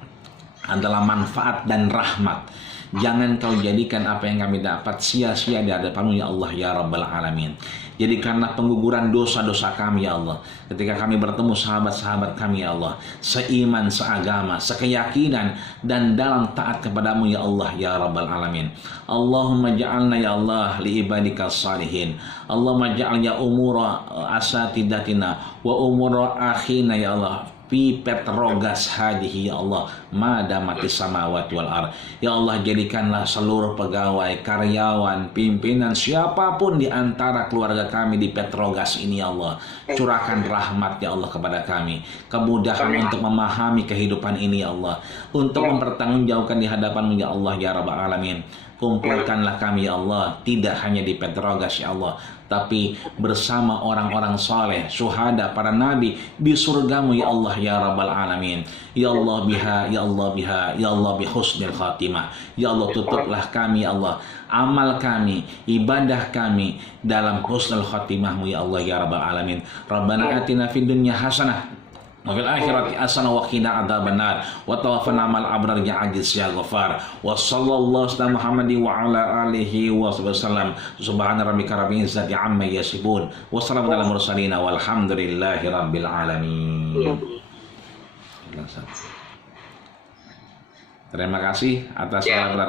adalah manfaat dan rahmat. Jangan kau jadikan apa yang kami dapat sia-sia di hadapan-Mu ya Allah ya Rabbal Alamin. Jadikanlah pengguguran dosa-dosa kami ya Allah ketika kami bertemu sahabat-sahabat kami ya Allah, seiman, seagama, sekeyakinan dan dalam taat kepadamu ya Allah ya Rabbal Alamin. Allahumma ja'alna ya Allah li ibadika salihin. Allahumma ja'al ya umura asatidatina wa umura akhina ya Allah fi petrogas hadihi ya Allah madamati samawati wal ard. Ya Allah, jadikanlah seluruh pegawai, karyawan, pimpinan, siapapun di antara keluarga kami di Petrogas ini ya Allah, curahkan rahmat ya Allah kepada kami, kemudahan untuk memahami kehidupan ini ya Allah, untuk mempertanggungjawabkan di hadapan-Mu ya Allah ya Rabbal Alamin. Kumpulkanlah kami ya Allah, tidak hanya di Petrogas ya Allah, tapi bersama orang-orang saleh, syuhada, para nabi di surgamu ya Allah ya Rabbal Alamin. Ya Allah biha, ya Allah biha, ya Allah bi husnil khatimah. Ya Allah, tutuplah kami ya Allah, amal kami, ibadah kami dalam husnul khatimah-Mu ya Allah ya Rabbal Alamin. Rabbana atina fid dunya hasanah wa fil akhirati hasanah wa qina adzabannar wa tawaffana mal abrar ya aziz ya ghafar. Wa sallallahu ala Muhammadin wa ala alihi wa sallam. Subhana rabbika rabbil izzati amma yasifun wa salamun alal mursalin walhamdulillahi rabbil alamin. Terima kasih atas